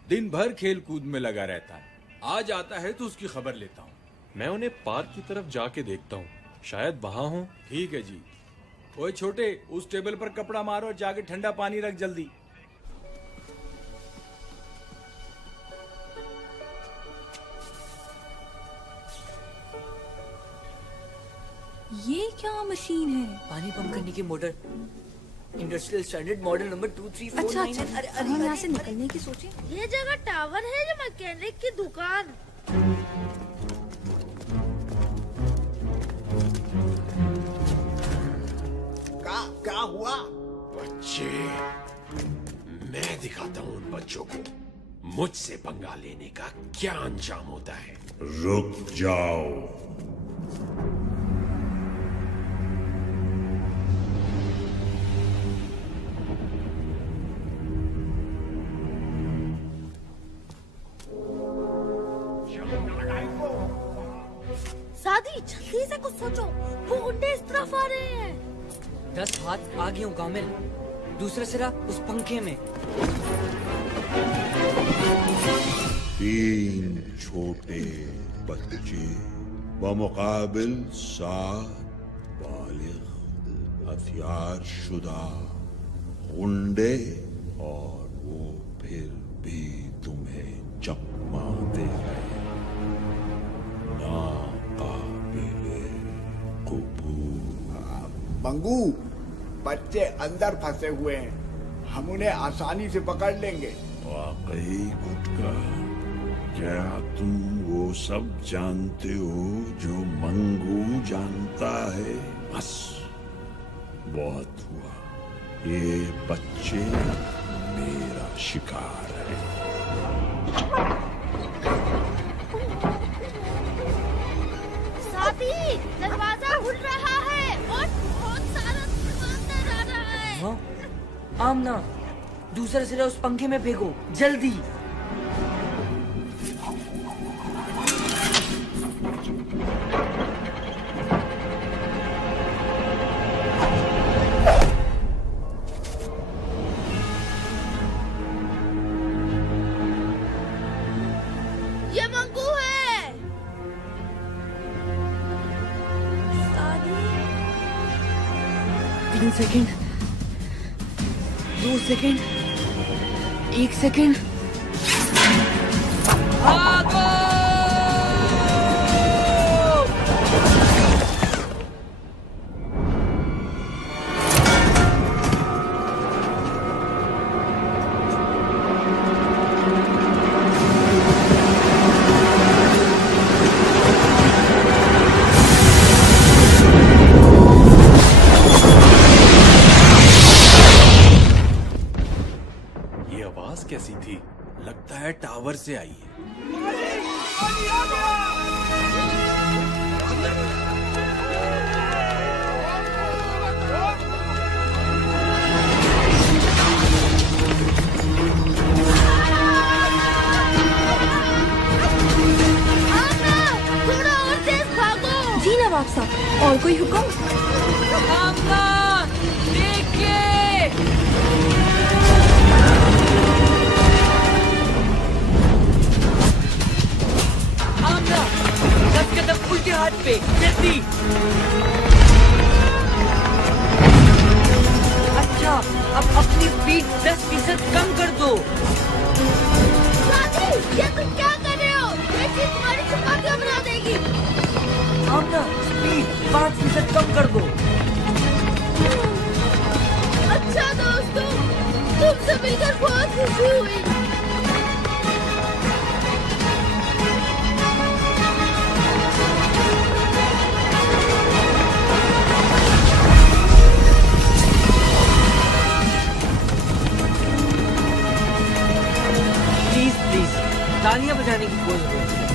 दिन भर खेल कूद में लगा रहता है। आज आता है तो उसकी खबर लेता हूँ। मैं उन्हें पार्क की तरफ जाके देखता हूँ, शायद वहां हो। ठीक है जी। ओए छोटे, उस टेबल पर कपड़ा मारो और जाके ठंडा पानी रख जल्दी। ये क्या मशीन है? पानी पंप करने की motor. Industrial standard model number 2349। अच्छा अच्छा, हम यहाँ से निकलने की सोचे। ये जगह टावर है या मैकेनिक की दुकान? क्या हुआ? बच्चे, मैं दिखाता हूँ उन बच्चों को मुझसे पंगा लेने का क्या अंजाम होता है। रुक जाओ। सादी, जल्दी से कुछ सोचो, वो गुंडे इस तरफ आ रहे हैं। 10 हाथ आगे हूँ कामिल, दूसरा सिरा उस पंखे में। 3 छोटे बच्चे बमुकाबिल 7 बालिग हथियार शुदा गुंडे, और वो फिर भी तुम्हें चकमा दे रहे। मंगू, बच्चे अंदर फंसे हुए हैं, हम उन्हें आसानी से पकड़ लेंगे। वाकई गुटका, क्या तुम वो सब जानते हो जो मंगू जानता है? बस बहुत हुआ, ये बच्चे मेरा शिकार है। साथी, दरवाजा खुल रहा है और बहुत सारा सामान अंदर आ रहा है। हाँ? आमना, दूसरा सिरा उस पंखे में फेंको, जल्दी। ये मंगू है। 3 सेकंड, 2 सेकंड, 1 सेकंड। भागो! कैसी थी? लगता है टावर से आई है। थोड़ा और तेज भागो। जी नवाब साहब, और कोई हुक्म? उल्टे हाथ पे, जल्दी। अच्छा, अब अपनी स्पीड 10% कम कर दो। साथी, ये तुम क्या कर रहे हो? ये चीज तुम्हारी चपातियां बना देगी। आमना, स्पीड 5% कम कर दो। अच्छा दोस्तों, तुमसे मिलकर बहुत खुशी हुई। तालियां बजाने की कोई जरूरत नहीं।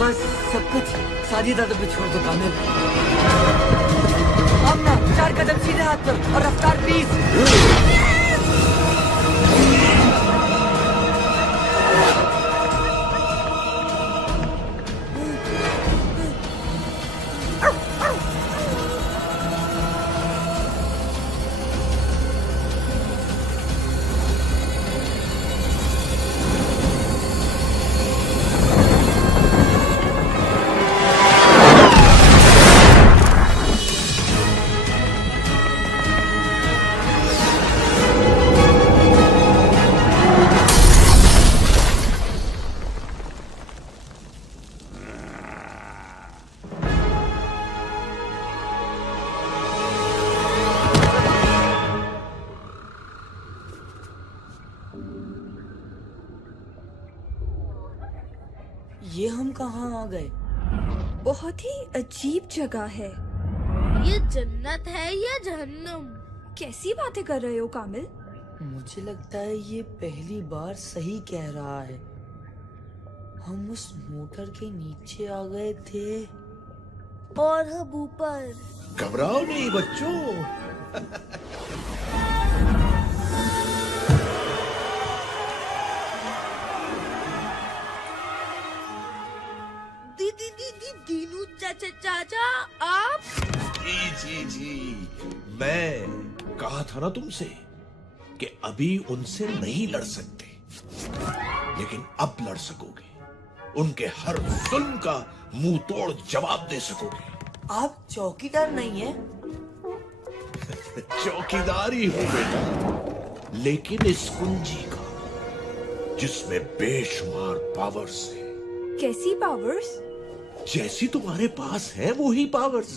बस सब कुछ सादी दादा पे छोड़ दो कामिल। आमना 4 कदम सीधे हाथ पर और रफ्तार 20। ये हम कहाँ आ गए? बहुत ही अजीब जगह है। ये जन्नत है या जहन्नुम? कैसी बातें कर रहे हो कामिल? मुझे लगता है ये पहली बार सही कह रहा है। हम उस मोटर के नीचे आ गए थे और हम ऊपर। घबराओ नहीं बच्चों। दीनू चाचा आप? जी मैं कहा था ना तुमसे कि अभी उनसे नहीं लड़ सकते, लेकिन अब लड़ सकोगे। उनके हर जुल्म का मुंह तोड़ जवाब दे सकोगे। आप चौकीदार नहीं है? चौकीदार ही हूं बेटा, लेकिन इस कुंजी का जिसमें बेशुमार पावर्स है। कैसी पावर्स? जैसी तुम्हारे पास है वो ही पावर्स।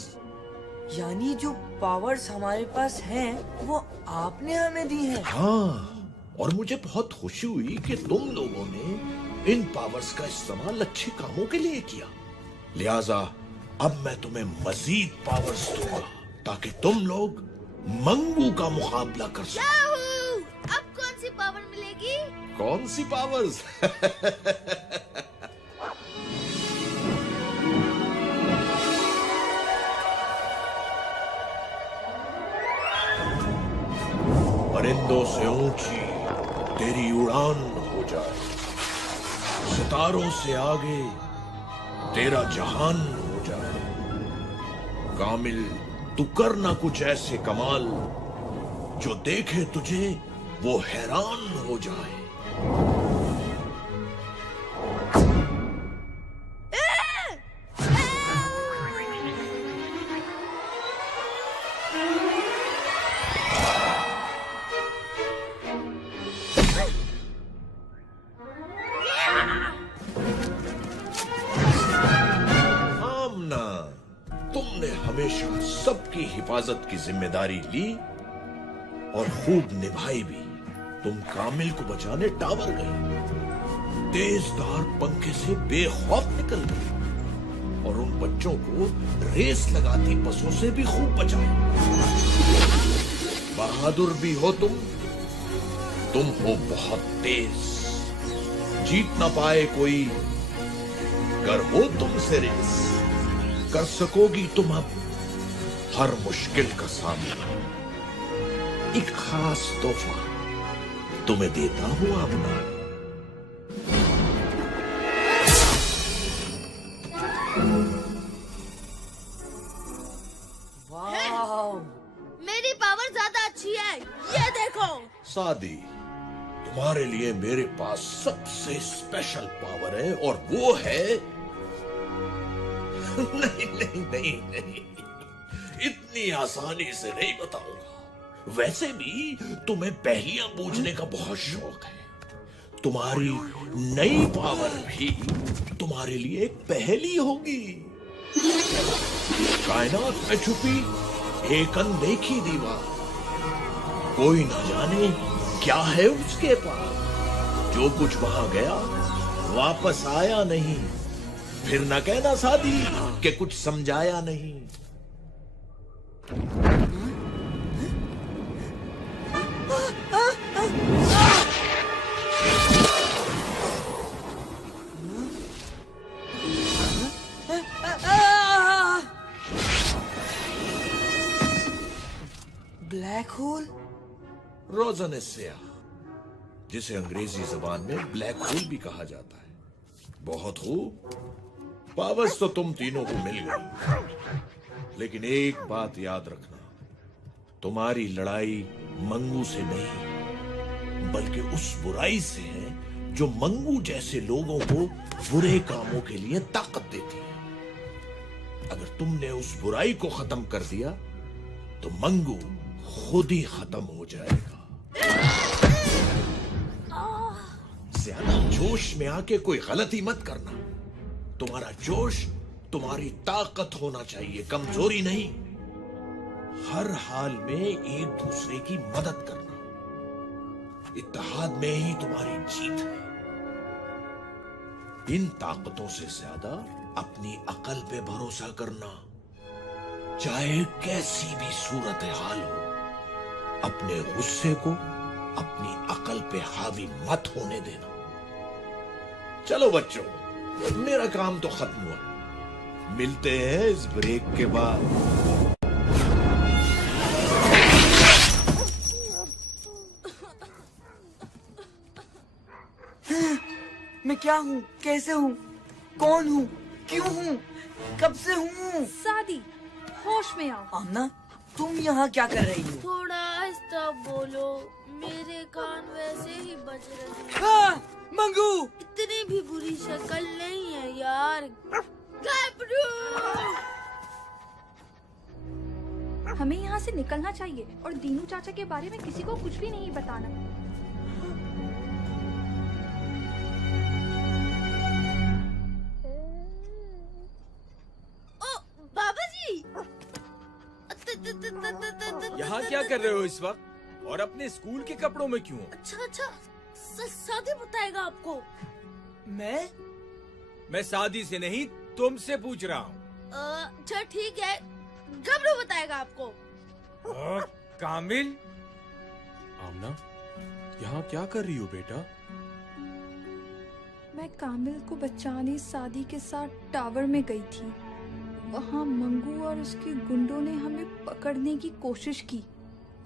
यानी जो पावर्स हमारे पास हैं वो आपने हमें दी है? हाँ, और मुझे बहुत खुशी हुई कि तुम लोगों ने इन पावर्स का इस्तेमाल अच्छे कामों के लिए किया। लिहाजा अब मैं तुम्हें मजीद पावर्स दूंगा ताकि तुम लोग मंगू का मुकाबला कर सको। अब कौन सी पावर मिलेगी? कौन सी पावर्स? परिंदों से ऊंची तेरी उड़ान हो जाए, सितारों से आगे तेरा जहान हो जाए। कामिल, तू कर ना कुछ ऐसे कमाल जो देखे तुझे वो हैरान हो जाए। हमेशा सबकी हिफाजत की जिम्मेदारी ली और खूब निभाई भी। तुम कामिल को बचाने टावर गई, तेजधार पंखे से बेखौफ निकल गई और उन बच्चों को रेस लगाती बसों से भी खूब बचाया। बहादुर भी हो तुम हो बहुत तेज, जीत ना पाए कोई, कर हो तुमसे रेस, कर सकोगी तुम अब हर मुश्किल का सामना। एक खास तोहफा तुम्हें देता हूं आमना। वाह, मेरी पावर ज्यादा अच्छी है, ये देखो। सादी, तुम्हारे लिए मेरे पास सबसे स्पेशल पावर है और वो है नहीं, इतनी आसानी से नहीं बताऊंगा। वैसे भी तुम्हें पहेलियां बूझने का बहुत शौक है। तुम्हारी नई पावर भी तुम्हारे लिए एक पहेली होगी। कायनात में छुपी एक अनदेखी दीवार, कोई ना जाने क्या है उसके पास। जो कुछ वहां गया वापस आया नहीं, फिर न कहना सादी कि कुछ समझाया नहीं। Black hole? रोज़न स्याह, जिसे अंग्रेजी जबान में ब्लैक होल भी कहा जाता है। बहुत खूब, पावर्स तो तुम तीनों को मिल गई, लेकिन एक बात याद रखना, तुम्हारी लड़ाई मंगू से नहीं बल्कि उस बुराई से है जो मंगू जैसे लोगों को बुरे कामों के लिए ताकत देती है। अगर तुमने उस बुराई को खत्म कर दिया तो मंगू खुद ही खत्म हो जाएगा। ज्यादा जोश में आके कोई गलती मत करना। तुम्हारा जोश तुम्हारी ताकत होना चाहिए, कमजोरी नहीं। हर हाल में एक दूसरे की मदद करना, इत्तेहाद में ही तुम्हारी जीत है। इन ताकतों से ज्यादा अपनी अकल पे भरोसा करना। चाहे कैसी भी सूरत हाल हो, अपने गुस्से को अपनी अकल पे हावी मत होने देना। चलो बच्चों, मेरा काम तो खत्म हुआ। मिलते हैं इस ब्रेक के बाद। मैं क्या हूँ, कैसे हूँ, कौन हूँ, क्यों हूँ, कब से हूँ? सादी, होश में आओ। आमना, तुम यहाँ क्या कर रही हो? थोड़ा आहिस्ता बोलो, मेरे कान वैसे ही बज रहे हैं। मंगू! इतनी भी बुरी शक्ल नहीं है यार। गैब्रू! हमें यहाँ से निकलना चाहिए और दीनू चाचा के बारे में किसी को कुछ भी नहीं बताना। बाबा जी! यहाँ क्या कर रहे हो इस वक्त? और अपने स्कूल के कपड़ों में क्यों? अच्छा, सादी बताएगा आपको। मैं शादी से नहीं, तुमसे पूछ रहा हूँ। अच्छा ठीक है, गबरू बताएगा आपको। कामिल? आमना, यहाँ क्या कर रही हो बेटा? मैं कामिल को बचाने सादी के साथ टावर में गई थी। वहाँ मंगू और उसके गुंडों ने हमें पकड़ने की कोशिश की,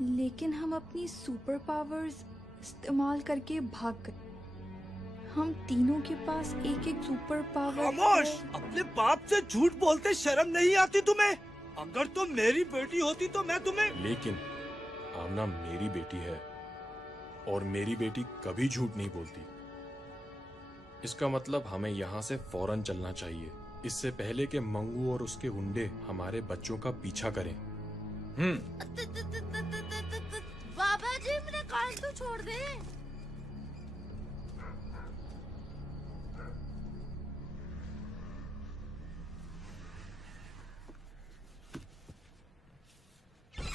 लेकिन हम अपनी सुपर पावर्स इस्तेमाल करके भाग गए। हम तीनों के पास एक एक सुपर पावर। खामोश! अपने बाप से झूठ बोलते शर्म नहीं आती तुम्हें? अगर तुम मेरी बेटी होती तो मैं तुम्हें। लेकिन आमना मेरी बेटी है और मेरी बेटी कभी झूठ नहीं बोलती। इसका मतलब हमें यहाँ से फौरन चलना चाहिए, इससे पहले कि मंगू और उसके गुंडे हमारे बच्चों का पीछा करें। बाबा जी, मेरे कान तो छोड़ दे।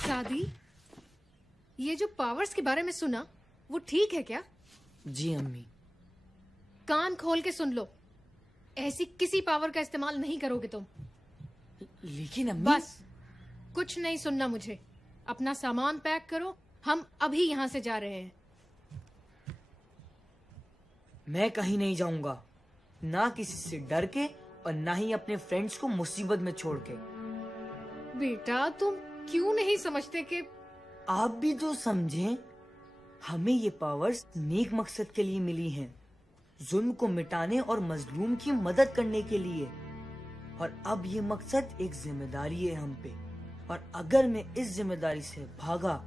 सादी, ये जो पावर्स के बारे में सुना, वो ठीक है क्या? जी अम्मी। कान खोल के सुन लो, ऐसी किसी पावर का इस्तेमाल नहीं करोगे तुम। लेकिन अम्मी। बस, कुछ नहीं सुनना मुझे। अपना सामान पैक करो, हम अभी यहाँ से जा रहे हैं। मैं कहीं नहीं जाऊंगा, ना किसी से डर के और ना ही अपने फ्रेंड्स को मुसीबत में छोड़ के। बेटा, तुम क्यों नहीं समझते कि आप भी तो समझें, हमें ये पावर्स नेक मकसद के लिए मिली हैं, जुल्म को मिटाने और मजलूम की मदद करने के लिए। और अब ये मकसद एक जिम्मेदारी है हम पे, और अगर मैं इस जिम्मेदारी से भागा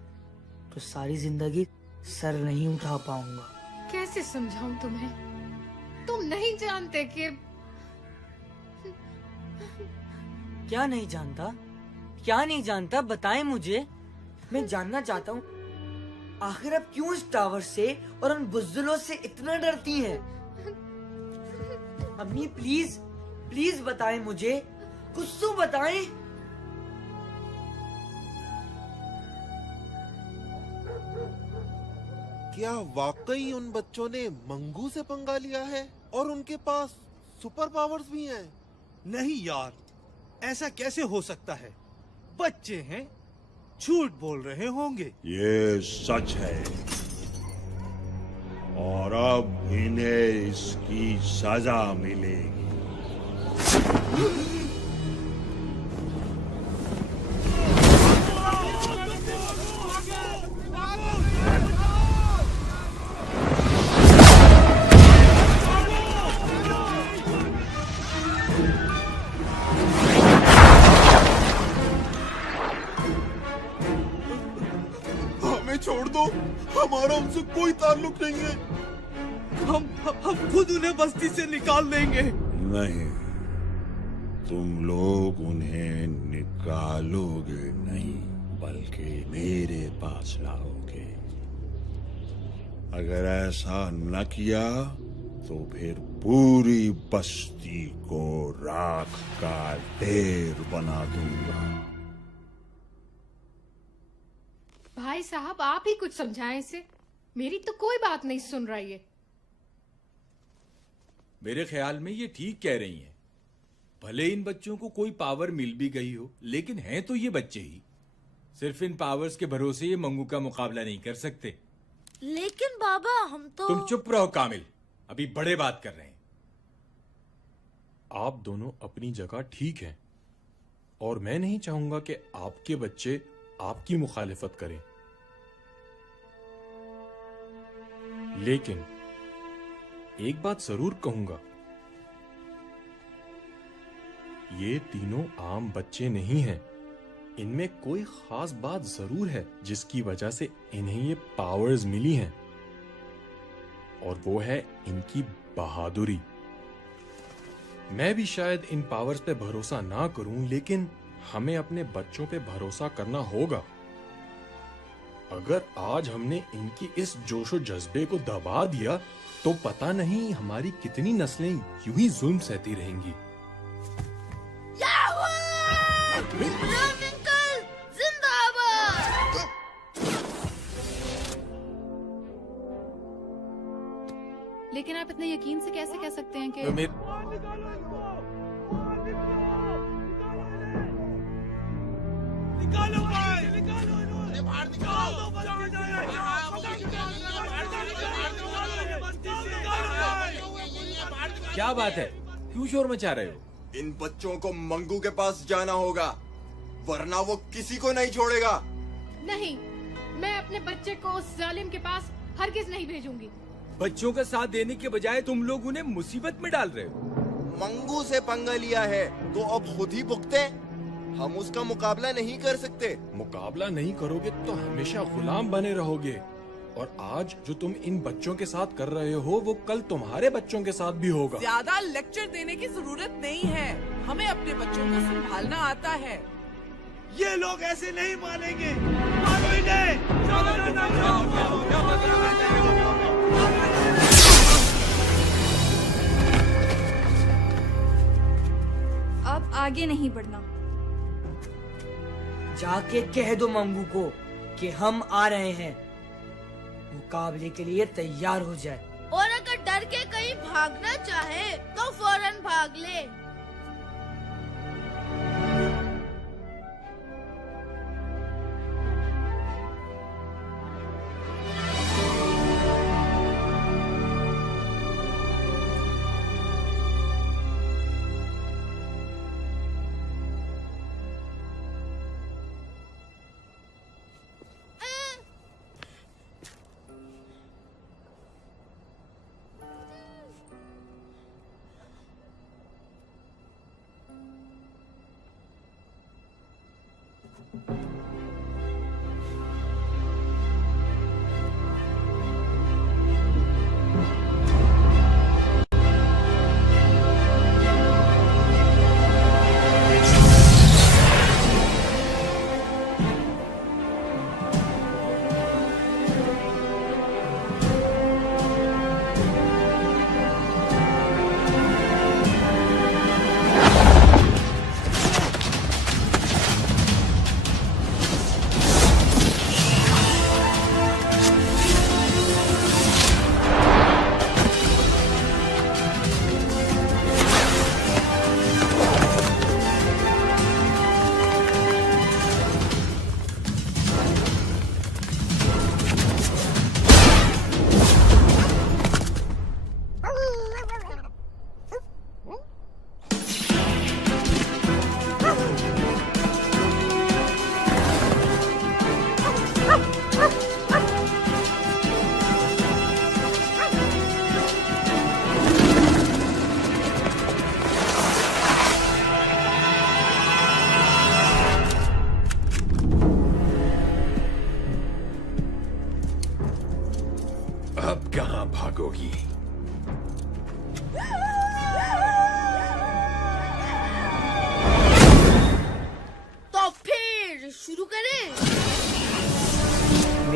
तो सारी जिंदगी सर नहीं उठा पाऊंगा। कैसे समझाऊं तुम्हें? तुम नहीं जानते कि क्या नहीं जानता? क्या नहीं जानता, बताएं मुझे। मैं जानना चाहता हूँ, आखिर आप क्यों इस टावर से और उन बुज़दिलों से इतना डरती हैं? अम्मी प्लीज, प्लीज बताएं मुझे, कुछ तो बताएं। क्या वाकई उन बच्चों ने मंगू से पंगा लिया है और उनके पास सुपर पावर्स भी हैं? नहीं यार, ऐसा कैसे हो सकता है? बच्चे हैं, झूठ बोल रहे होंगे। ये सच है और अब इन्हें इसकी सजा मिलेगी। छोड़ दो, हमारा उनसे कोई ताल्लुक नहीं है। हम खुद उन्हें बस्ती से निकाल देंगे। नहीं, तुम लोग उन्हें निकालोगे नहीं, बल्कि मेरे पास लाओगे। अगर ऐसा न किया तो फिर पूरी बस्ती को राख का ढेर बना दूंगा। भाई साहब, आप ही कुछ समझाएं इसे। मेरी तो कोई बात नहीं सुन रहा ये। मेरे ख्याल में ये ठीक कह रही हैं। भले इन बच्चों को कोई पावर मिल भी गई हो, लेकिन हैं तो ये बच्चे ही। सिर्फ इन पावर्स के भरोसे ये मंगू का मुकाबला नहीं कर सकते। लेकिन बाबा, हम तो... तुम चुप रहो कामिल, अभी बड़े बात कर रहे हैं। आप दोनों अपनी जगह ठीक हैं और मैं नहीं चाहूंगा कि आपके बच्चे आपकी मुखालिफत करें, लेकिन एक बात जरूर कहूंगा, ये तीनों आम बच्चे नहीं हैं। इनमें कोई खास बात जरूर है जिसकी वजह से इन्हें ये पावर्स मिली हैं, और वो है इनकी बहादुरी। मैं भी शायद इन पावर्स पे भरोसा ना करूं, लेकिन हमें अपने बच्चों पे भरोसा करना होगा। अगर आज हमने इनकी इस जोशो जज्बे को दबा दिया तो पता नहीं हमारी कितनी नस्लें यूं ही जुल्म सहती रहेंगी। लेकिन आप इतने यकीन से कैसे कह सकते हैं कि निकालो भाई, निकालो बाहर निकालो। क्या बात है, क्यों शोर मचा रहे हो? इन बच्चों को मंगू के पास जाना होगा, वरना वो किसी को नहीं छोड़ेगा। नहीं, मैं अपने बच्चे को उस जालिम के पास हरगिज नहीं भेजूंगी। बच्चों का साथ देने के बजाय तुम लोग उन्हें मुसीबत में डाल रहे हो। मंगू से पंगा लिया है तो अब खुद ही भुगते। हम उसका मुकाबला नहीं कर सकते। मुकाबला नहीं करोगे तो हमेशा गुलाम बने रहोगे, और आज जो तुम इन बच्चों के साथ कर रहे हो वो कल तुम्हारे बच्चों के साथ भी होगा। ज्यादा लेक्चर देने की जरूरत नहीं है, हमें अपने बच्चों को संभालना आता है। ये लोग ऐसे नहीं मानेंगे। मान भी नहीं। अब आगे नहीं बढ़ना। जाके कह दो मंगू को कि हम आ रहे हैं, मुकाबले के लिए तैयार हो जाए। और अगर डर के कहीं भागना चाहे तो फौरन भाग ले।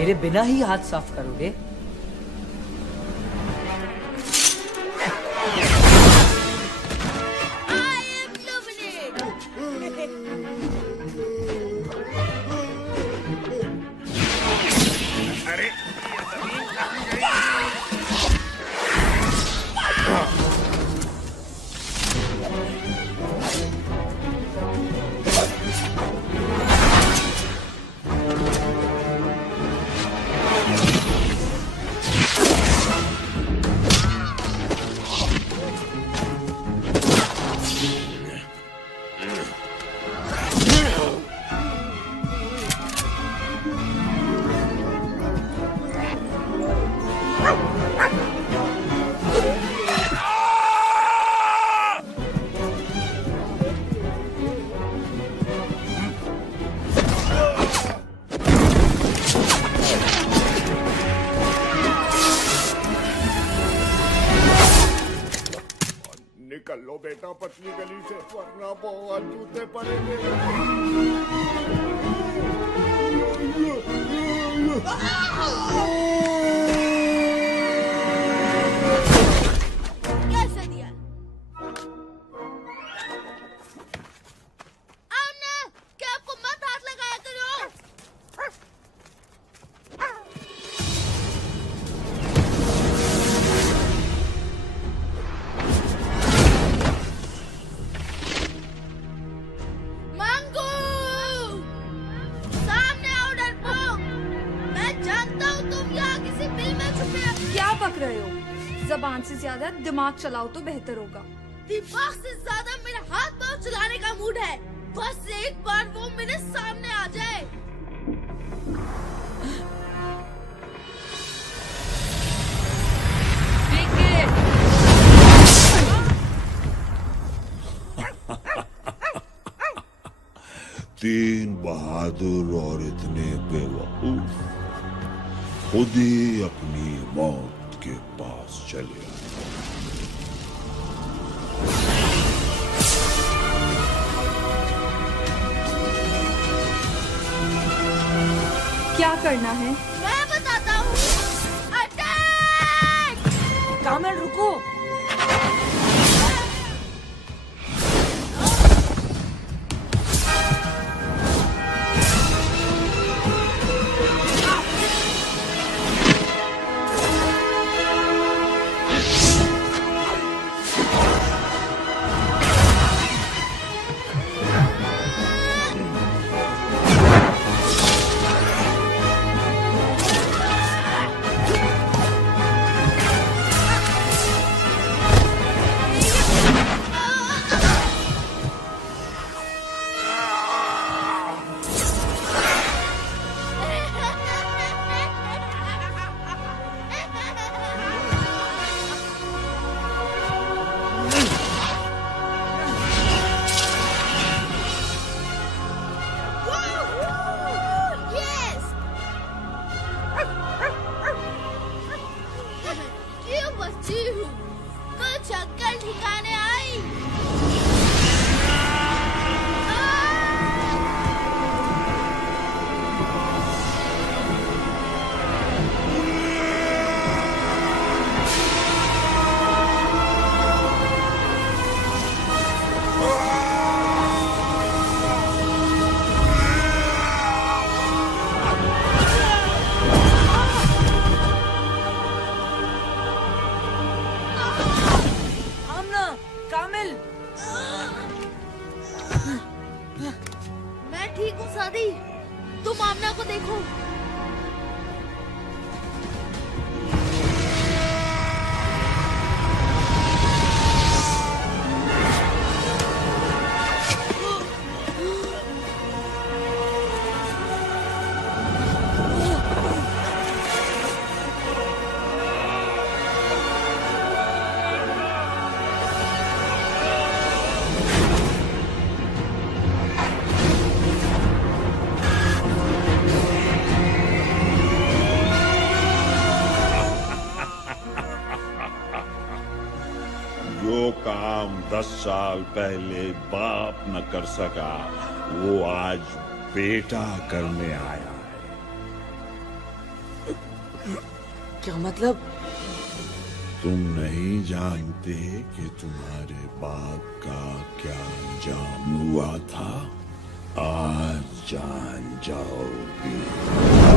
मेरे बिना ही हाथ साफ करोगे? निकल लो बेटा पतली गली से, वरना बहुत जूते पड़ेंगे। कैसे दिया? आमना, क्या आपको मत हाथ लगाया करो? क्या बक रहे हो? जबान से ज्यादा दिमाग चलाओ तो बेहतर होगा। दिमाग से ज्यादा मेरा हाथ पांव चलाने का मूड है। बस एक बार वो मेरे सामने आ जाए। तीन बहादुर और इतने बेवकूफ खुद ही अपनी मौत के पास चले आए। क्या करना है? मैं बताता हूँ। अटैक! कामिल रुको। कुछ अक्कल ठिकाने आई। मैं ठीक हूँ सादी, तुम आमना को देखो। जो काम 10 साल पहले बाप न कर सका वो आज बेटा करने आया है। क्या मतलब? तुम नहीं जानते कि तुम्हारे बाप का क्या अंजाम हुआ था? आज जान जाओगे।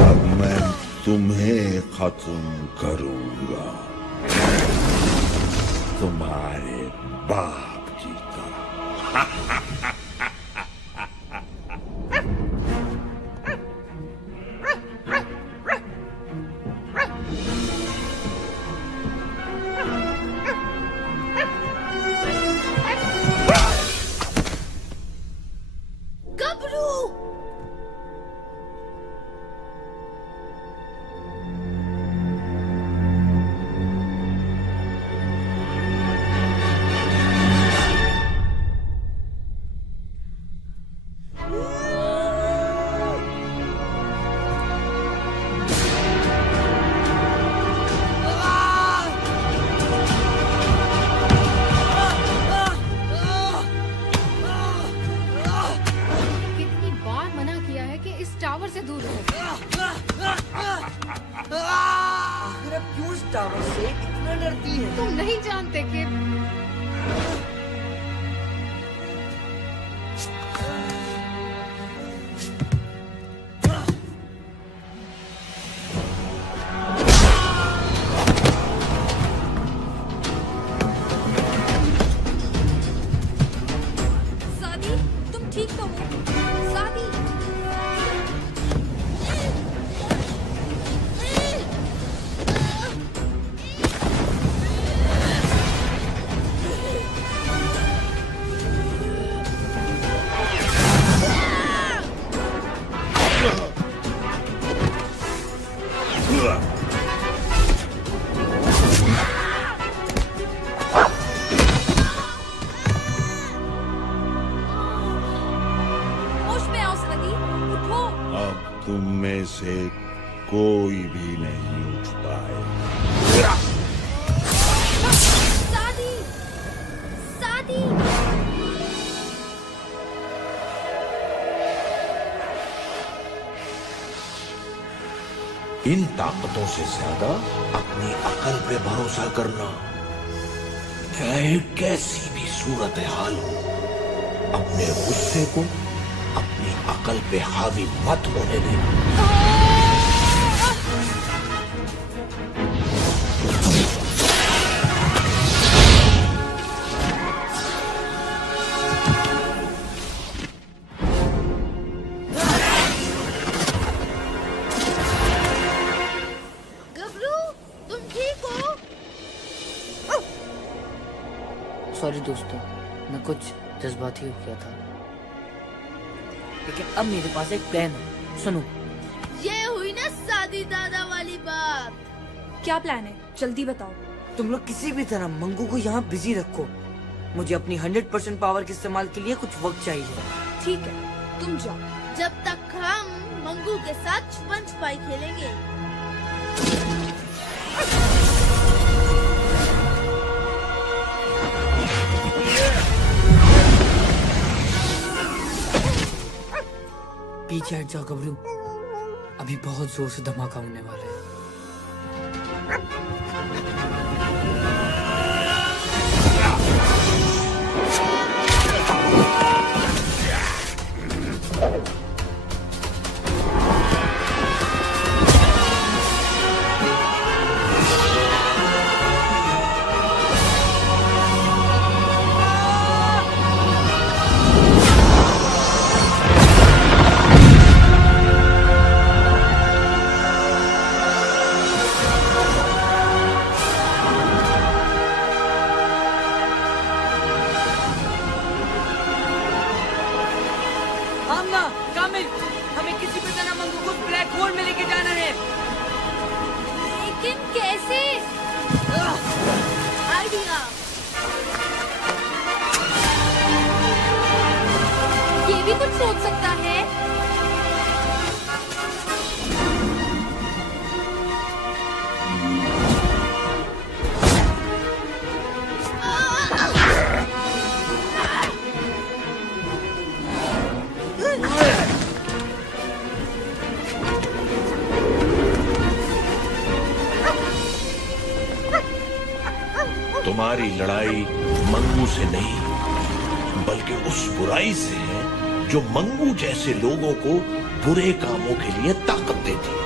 अब मैं तुम्हें खत्म करूंगा, तुम्हारे बाप की तरह। टावर से दूर रहो। आखिर अब क्यों इस टावर से इतना डरती है? तुम नहीं जानते कि सादी, तुम ठीक तो हो? सादी, होश में आओ सादी, उठो। अब तुम में से कोई भी नहीं उठ पाए। सादी, सादी। इन ताकतों से ज्यादा अपनी अकल पे भरोसा करना। चाहे कैसी भी सूरत हाल हो, अपने गुस्से को अपनी अकल पे हावी मत होने देना। गबरू, तुम ठीक हो? सॉरी दोस्तों, मैं कुछ जज्बाती हो गया था, लेकिन अब मेरे पास एक प्लान है। सुनो। ये हुई ना सादी दादा वाली बात। क्या प्लान है? जल्दी बताओ। तुम लोग किसी भी तरह मंगू को यहाँ बिजी रखो। मुझे अपनी 100% पावर के इस्तेमाल के लिए कुछ वक्त चाहिए। ठीक है, तुम जाओ। जब तक हम मंगू के साथ छुपन छुपाई खेलेंगे। पीछे हट जाओ गबरू, अभी बहुत जोर से धमाका होने वाला है। आमना, कामिल, हमें किसी भी तरह मंगू को ब्लैक होल में लेके जाना है। लेकिन कैसे? आइडिया। ये भी कुछ सोच सकता है। हमारी लड़ाई मंगू से नहीं, बल्कि उस बुराई से है जो मंगू जैसे लोगों को बुरे कामों के लिए ताकत देती है।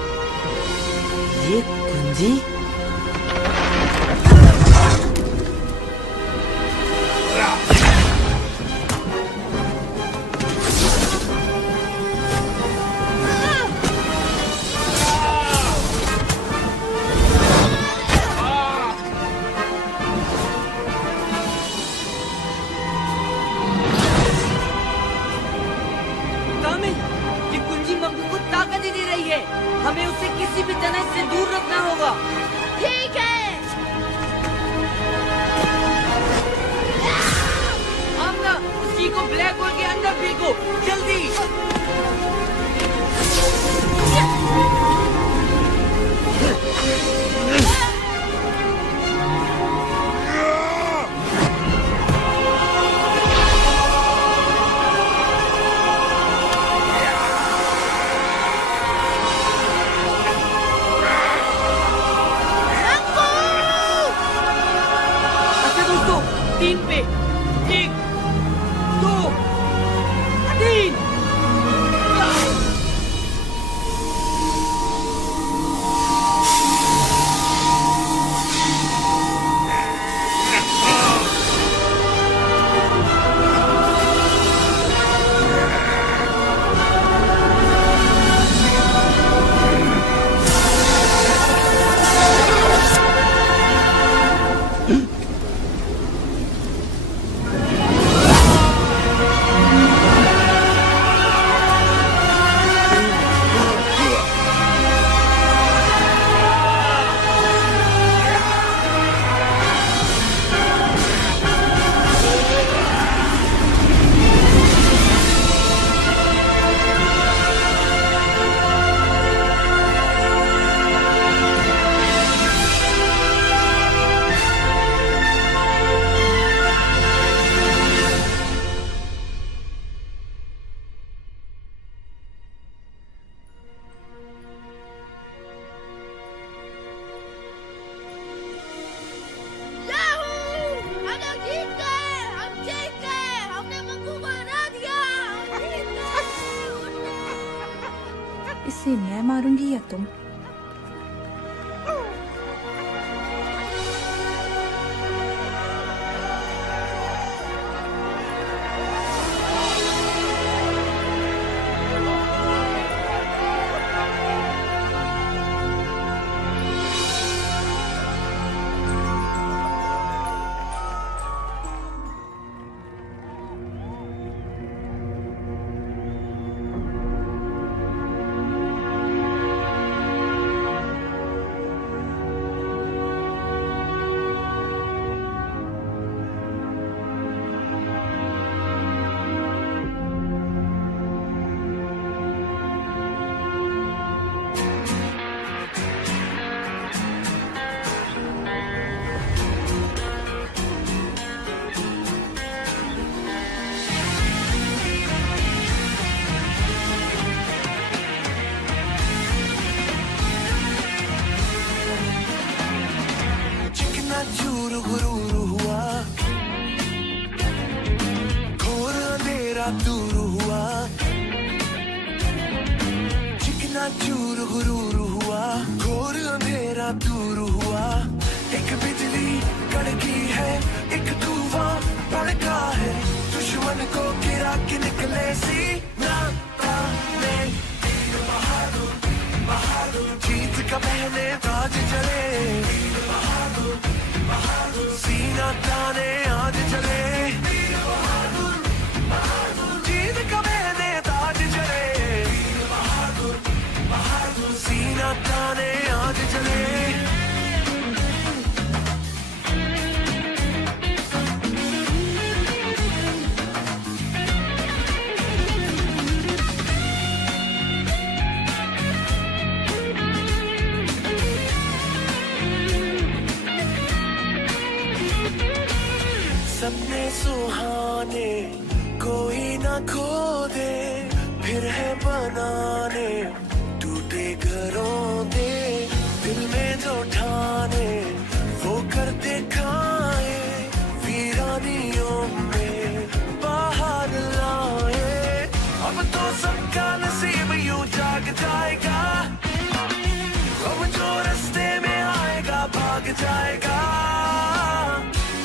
ये कुंजी? हमें उसे किसी भी तरह से दूर रखना होगा। ठीक है। आमना, उसी को ब्लैक होल के अंदर फेंको, जल्दी। तीन पे, 1, 2, 3। इसे मैं मारूंगी या तुम? चूर गुरूर हुआ, घोर अंधेरा दूर हुआ। चिकना चूर गुरूर हुआ, घोर अंधेरा दूर हुआ। एक बिजली कड़की है, एक तूफान भड़का है। दुश्मन को गिरा के निकले सीना ताने। बहादुर बहादुर जीत का पहले ताज चले। सीना ताने आज चले। जीत का मैंने ताज चले। सीना ताने आज चले। सपने सुहाने कोई ना खो दे, फिर है बनाने टूटे घरों दे। दिल में जो ठाने वो कर दिखाए। जाएगा, अब जो रास्ते में आएगा भाग जाएगा।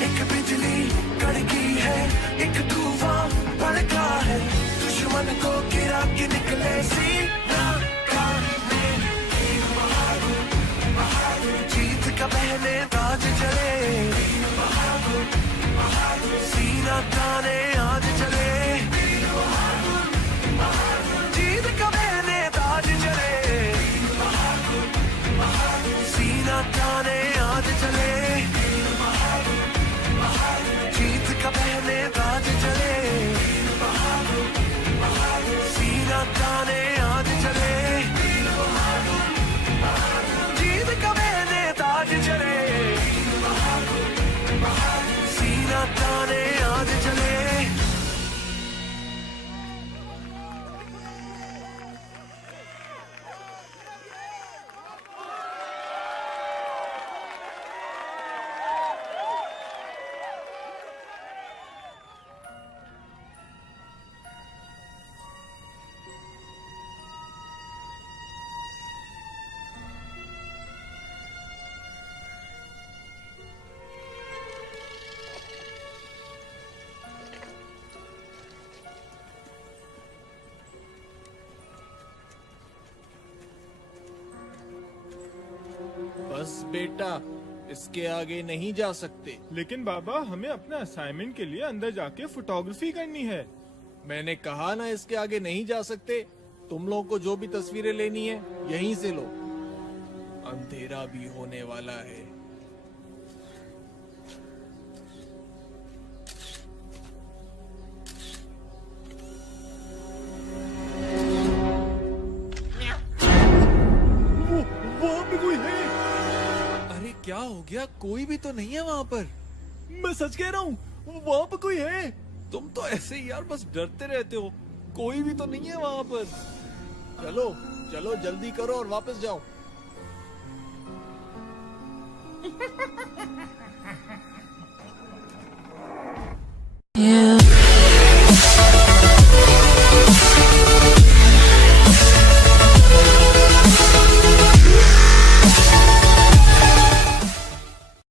एक बिजली कड़की है, एक तूफान भड़का है, दुश्मन को गिरा के निकले सीना खाने। जीत का पहले ताज चले, सीना ताने आज चले। जीत का पहले ताज चले, सीना ताने आज चले। जीत का पहले ताज चले, सीना ताने आज चले। जीत का पहले ताज चले, सीना ताने आज चले। बस बेटा, इसके आगे नहीं जा सकते। लेकिन बाबा, हमें अपना असाइनमेंट के लिए अंदर जाके फोटोग्राफी करनी है। मैंने कहा ना इसके आगे नहीं जा सकते। तुम लोगों को जो भी तस्वीरें लेनी है यहीं से लो, अंधेरा भी होने वाला है। वहाँ पे कोई है। अरे क्या हो गया? कोई भी तो नहीं है वहाँ पर। मैं सच कह रहा हूँ, वहाँ पे कोई है। तुम तो ऐसे ही यार बस डरते रहते हो। कोई भी तो नहीं है वहाँ पर। चलो चलो जल्दी करो और वापस जाओ।